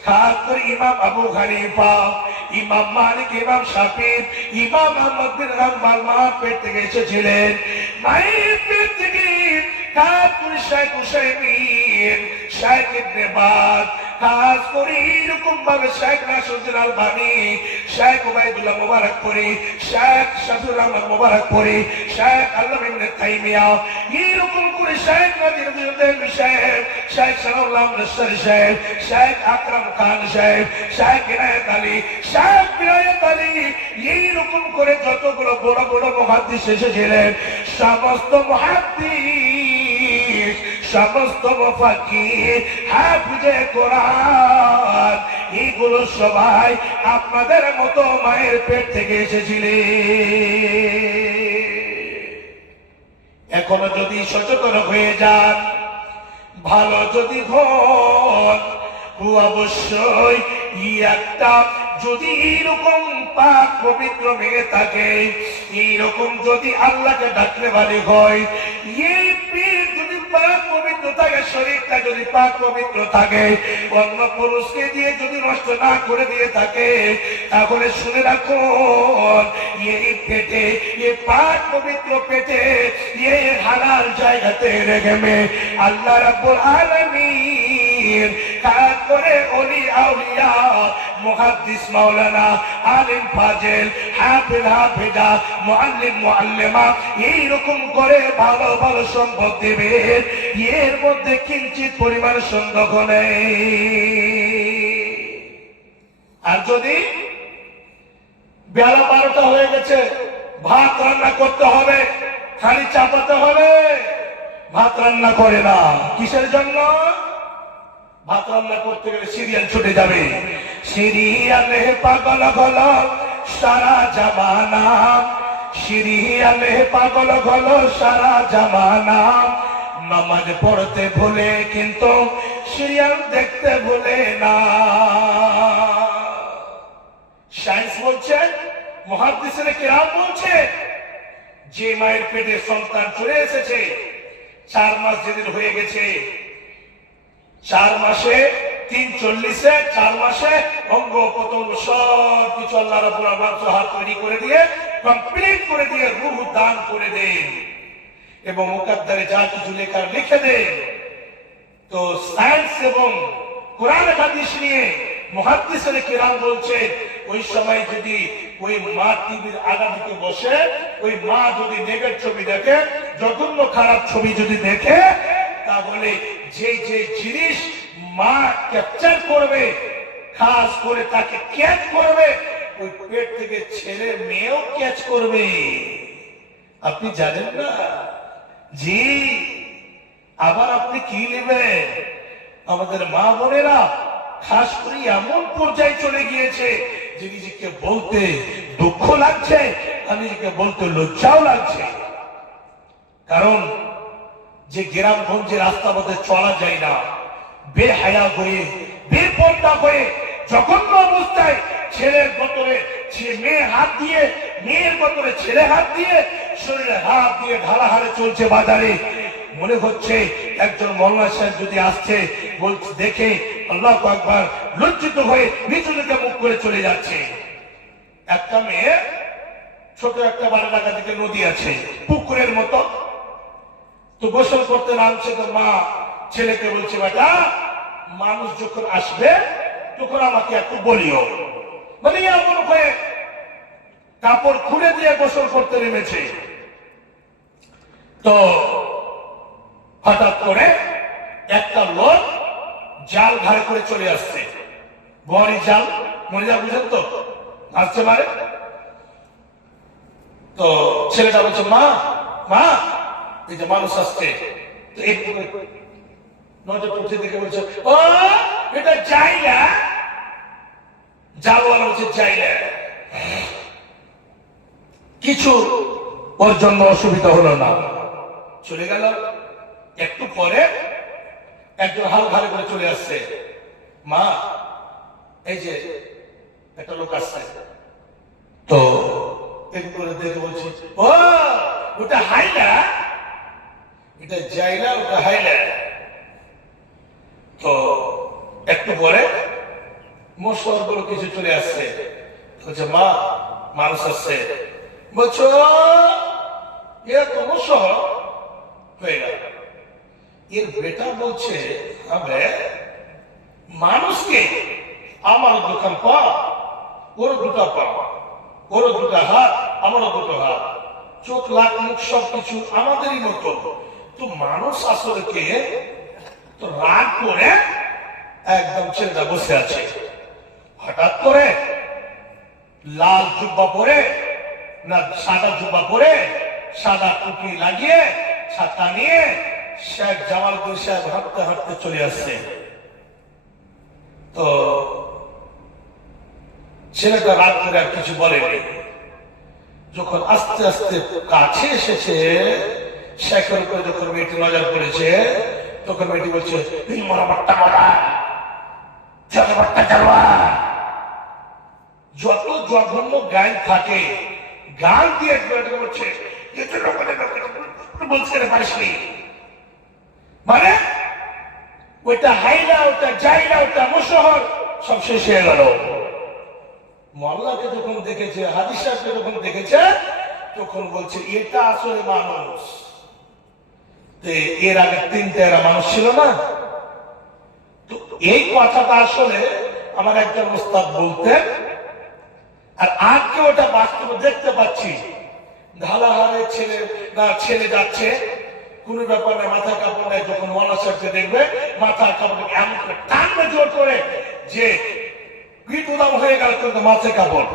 খাস করে ইমাম আবু হানিফা, ইমাম মালিক, ইমাম শাফিঈ, ইমাম আহমদ বিন হাম্বল মায়ের পেট থেকে এসেছিলেন। মায়ের পেট থেকে শাইখ উসাইমিন, শাইখ ইবনে বাজ, কাজ করি এরকম ভাবে শেখ নাসিরউদ্দিন আলবানী, শেখ ওবায়দুল্লাহ মোবারকপুরী, শেখ শাফিউর রহমান মোবারকপুরী, শেখ আল্লামা ইবনে তাইমিয়া, এরকম করে শেখ নজিরুদ্দিন সাহেব, শেখ সানাউল্লাহ নসরি সাহেব, শেখ আকরাম খান সাহেব, শেখ ইনায়েত আলী, শেখ বিনায়েত আলী, এইরকম করে যতগুলো বড় বড় মুহাদ্দিস এসেছিলেন, সমস্ত মুহাদ্দিস, সমস্ত মুফাক্কির, হাফিজে কোরআন, এইগুলো সবাই আপনাদের মতো মায়ের পেট থেকে এসেছিলেন। এখনো যদি সচেতন হয়ে যান, ভালো যদি হন, অবশ্যই একটা যদি এইরকম পাক পবিত্র মেয়ে থাকে, এইরকম যদি আল্লাহকে ডাকলে বাড়ি হয়, এই পীর যদি পাক পবিত্র থাকে, শরীরটা যদি পাক পবিত্র থাকে, অন্য পুরুষকে দিয়ে যদি নষ্ট না করে দিয়ে থাকে, তাহলে শুনে রাখুন, এই পেটে, এই পাক পবিত্র পেটে, এই হালাল জায়গাতে রেখে আল্লাহ রাব্বুল আলামিন কাজ করে ওলি আউলিয়া, মুহাদ্দিস মাওলানা, আলিম ফাজিল, হাফিজ হাফিজা, মুআল্লিম মুআল্লিমা, এইরকম করে ভালো ভালো সম্পদ দেবে, এর মধ্যে কিঞ্চিত পরিমাণ সন্দেহ নেই। আর যদি বেলা 12টা হয়ে গেছে, ভাত রান্না করতে হবে, খালি চাপাতে হবে, ভাত রান্না করে না, কিসের জন্য? ভাত রান্না করতে গেলে সিরিয়াল ছুটে যাবে, সিরিয়ালে পাগল হলো সারা জামানা, সিরিয়ালে পাগল হলো সারা জামানা, নামাজ পড়তে ভুলে কিন্তু সিরিয়াল দেখতে ভুলে না। সায়েন্স বলছে, মুহাদ্দিসিনে কিরাম বলছে, যে মায়ের পেটে সন্তান চলে এসেছে, 4 মাস যেদিন হয়ে গেছে, 4 মাসে 340-এ 4 মাসে অঙ্গ প্রত্যঙ্গ সব কিছু আল্লাহ রাব্বুল আলামিন হাত তৈরি করে দিয়ে কমপ্লিট করে দিয়ে রূহ দান করে দেন এবং মুকদ্দারে যা কিছু লেখার লিখে দেন। তো সায়েন্স এবং কোরআন হাদিস নিয়ে মুহাদ্দিসিনে কিরাম বলছে, ওই সময় যদি ওই মা টিভির আগাদিকে বসে, ওই মা যদি নেগের ছবি দেখে, জঘন্য খারাপ ছবি যদি দেখে, তাহলে যে যে জিনিস মা ক্যাপচার করবে, খাস করে তাকে ক্যাচ করবে, ওই পেট থেকে ছেলে মেয়েও ক্যাচ করবে। আপনি জানেন না? জি। আবার আপনি কি নেবেন? আমাদের মা বোনেরা খাস করে এমন পর্যায়ে চলে গিয়েছে যে নিজেকে বলতে দুঃখ লাগছে, আর নিজেকে বলতে লজ্জাও লাগছে। কারণ যে গ্রামগঞ্জে রাস্তা পথে চলা যায় না, বেহায়া হয়ে, বেপর্দা হয়ে, জঘন্য অবস্থায় ছেলের বোতলে মেয়ে হাত দিয়ে, মেয়ের বোতলে ছেলে হাত দিয়ে, শরীরে হাত দিয়ে ঢালাহারে চলছে বাজারে। মনে হচ্ছে একজন মৌলানা সাহেব যদি আসছে, বলছে দেখে আল্লাহু আকবার, লজ্জিত হয়ে নিচু দিকে মুখ করে চলে যাচ্ছে। একটা মেয়ে, ছোট একটা বাড়ি লাগা দিকে নদী আছে, পুকুরের মতো, তো গোসল করতে নামছে, তো মা ছেলেকে বলছে, বেটা মানুষ যখন আসবে তখন আমাকে একটু বলিও। মানে এমন হয়ে কাপড় খুলে দিয়ে গোসল করতে নেমেছে। তো হঠাৎ করে একটা লোক জাল ঘাড়ে করে চলে আসছে, বড়ি জাল, মনে যা বুঝেন তো, আসছে মারে। তো ছেলেটা বলছে, মা মা এই যে মানুষ আসছে। তো নজর পড়তে দেখে বলছে, ও এটা জাইলা। জালওয়ালা বলছে জাইলা। কিছু ওর জন্য অসুবিধা হলো না, চলে গেল। একটু পরে একজন হাল ঘাড়ে করে চলে আসছে, মা এই যে একটা লোক আসছে। তো একটু করে দেখে বলছি, ও ওটা হাইলা, এটা জাইলা, ওটা হাইলা। তো একটু পরে মশর বলে কিছু চলে আসছে, বলছে, মা মানুষ আসছে। বলছো এরকম মশর হয়ে গেল। এর বেটা বলছে, হবে মানুষকে আমার দোকান পা, ওর দুটা পা, ওর দুটা হাত, আমারও দুটো হাত, চোখ লাখ মুখ সবকিছু আমাদেরই মতো। তো মানুষ আসলে কে? তো রাগ করে একদম ছেলেটা বসে আছে, হঠাৎ করে লাল জুব্বা পরে না সাদা জুব্বা পরে সাদা টুপি লাগিয়ে ছাতা নিয়ে শেখ জামালউদ্দিন সাহেব হাঁটতে হাঁটতে চলে আসছে। তো ছেলেটা রাগ করে আর কিছু বলেনি। যখন আস্তে আস্তে কাছে এসেছে, শেখের উপরে যখন মেয়েটি নজর পড়েছে, তখন মেয়েটি বলছে, যত জঘন্য গান থাকে গান দিয়ে বলছে মানে ওইটা হাইলা, ওটা জাইলা, ওটা মুশহর সব শেষ হয়ে গেল। মোল্লাকে যখন দেখেছে, হাদিস সাহেবকে যখন দেখেছে, তখন বলছে এটা আসলে মানুষ। এর আগে তিনটা এরা মানুষ ছিল না। তো এই কথাটা আসলে আমার একজন উস্তাদ বলতেন, আর আজকে ওটা বাস্তবে দেখতে পাচ্ছি। ঢালাহারে ছেলে না ছেলে যাচ্ছে, কোন ব্যাপার না, মাথা কাপড় নেয়, যখন মৌলানা সাহেবকে দেখবে মাথার কাপড় এমন করে টানবে জোর করে যে পিঠ উদাম হয়ে গেল, কিন্তু মাথায় কাপড়।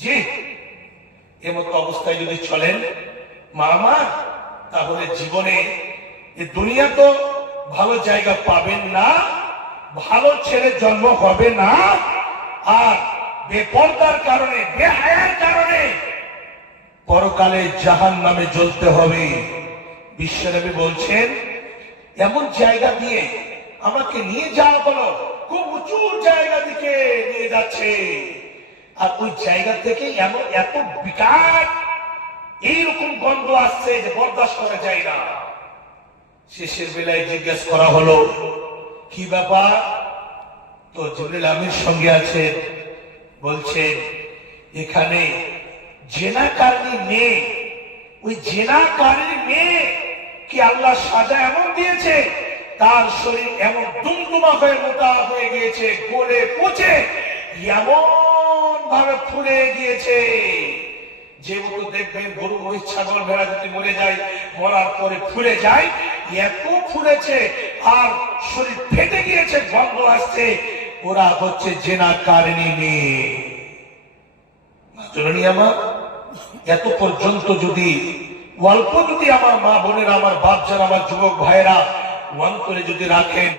জি, এমতো অবস্থায় যদি চলেন মামা, তাহলে জীবনে এই দুনিয়া তো ভালো জায়গা পাবেন না, ভালো ছেলে জন্ম হবে না, আর বেপরদার কারণে, বেহায়ার কারণে পরকালে জাহান্নামে জ্বলতে হবে। বিশ্বনবী বলছেন, এমন জায়গা দিয়ে আমাকে নিয়ে যাওয়া হলো, খুব উঁচু জায়গা দিকে নিয়ে যাচ্ছে, আর ওই জায়গা থেকে এমন এত বিকার এইরকম গন্ধ আসছে যে বরদাস্ত করা যায় না। শেষের বেলায় জিজ্ঞেস করা হলো, কি ব্যাপার? তো জিবরিল আমির সঙ্গে আছে, বলছে এখানে জেনাকারী মেয়ে, ওই জেনাকারী মেয়ে কি আল্লাহ সাজা এমন দিয়েছে, তার শরীর এমন দুমদুমা হয়ে মোটা হয়ে গিয়েছে, গলে পচে এমন ভাবে ফুলে গিয়েছে, যে মতো দেখবেন গরু মহিষ ছাগল ভেড়া যদি মরে যায়, মরার পরে ফুলে যায়, এত ফুলেছে আর শরীর ফেটে গিয়েছে, গন্ধ আসছে। ওরা হচ্ছে জেনাকারিনী মেয়ে। জননী আমার, এত পর্যন্ত যদি অল্প যদি আমার মা বোনেরা, আমার বাপ যারা, আমার যুবক ভাইয়েরা অন্তরে যদি রাখেন,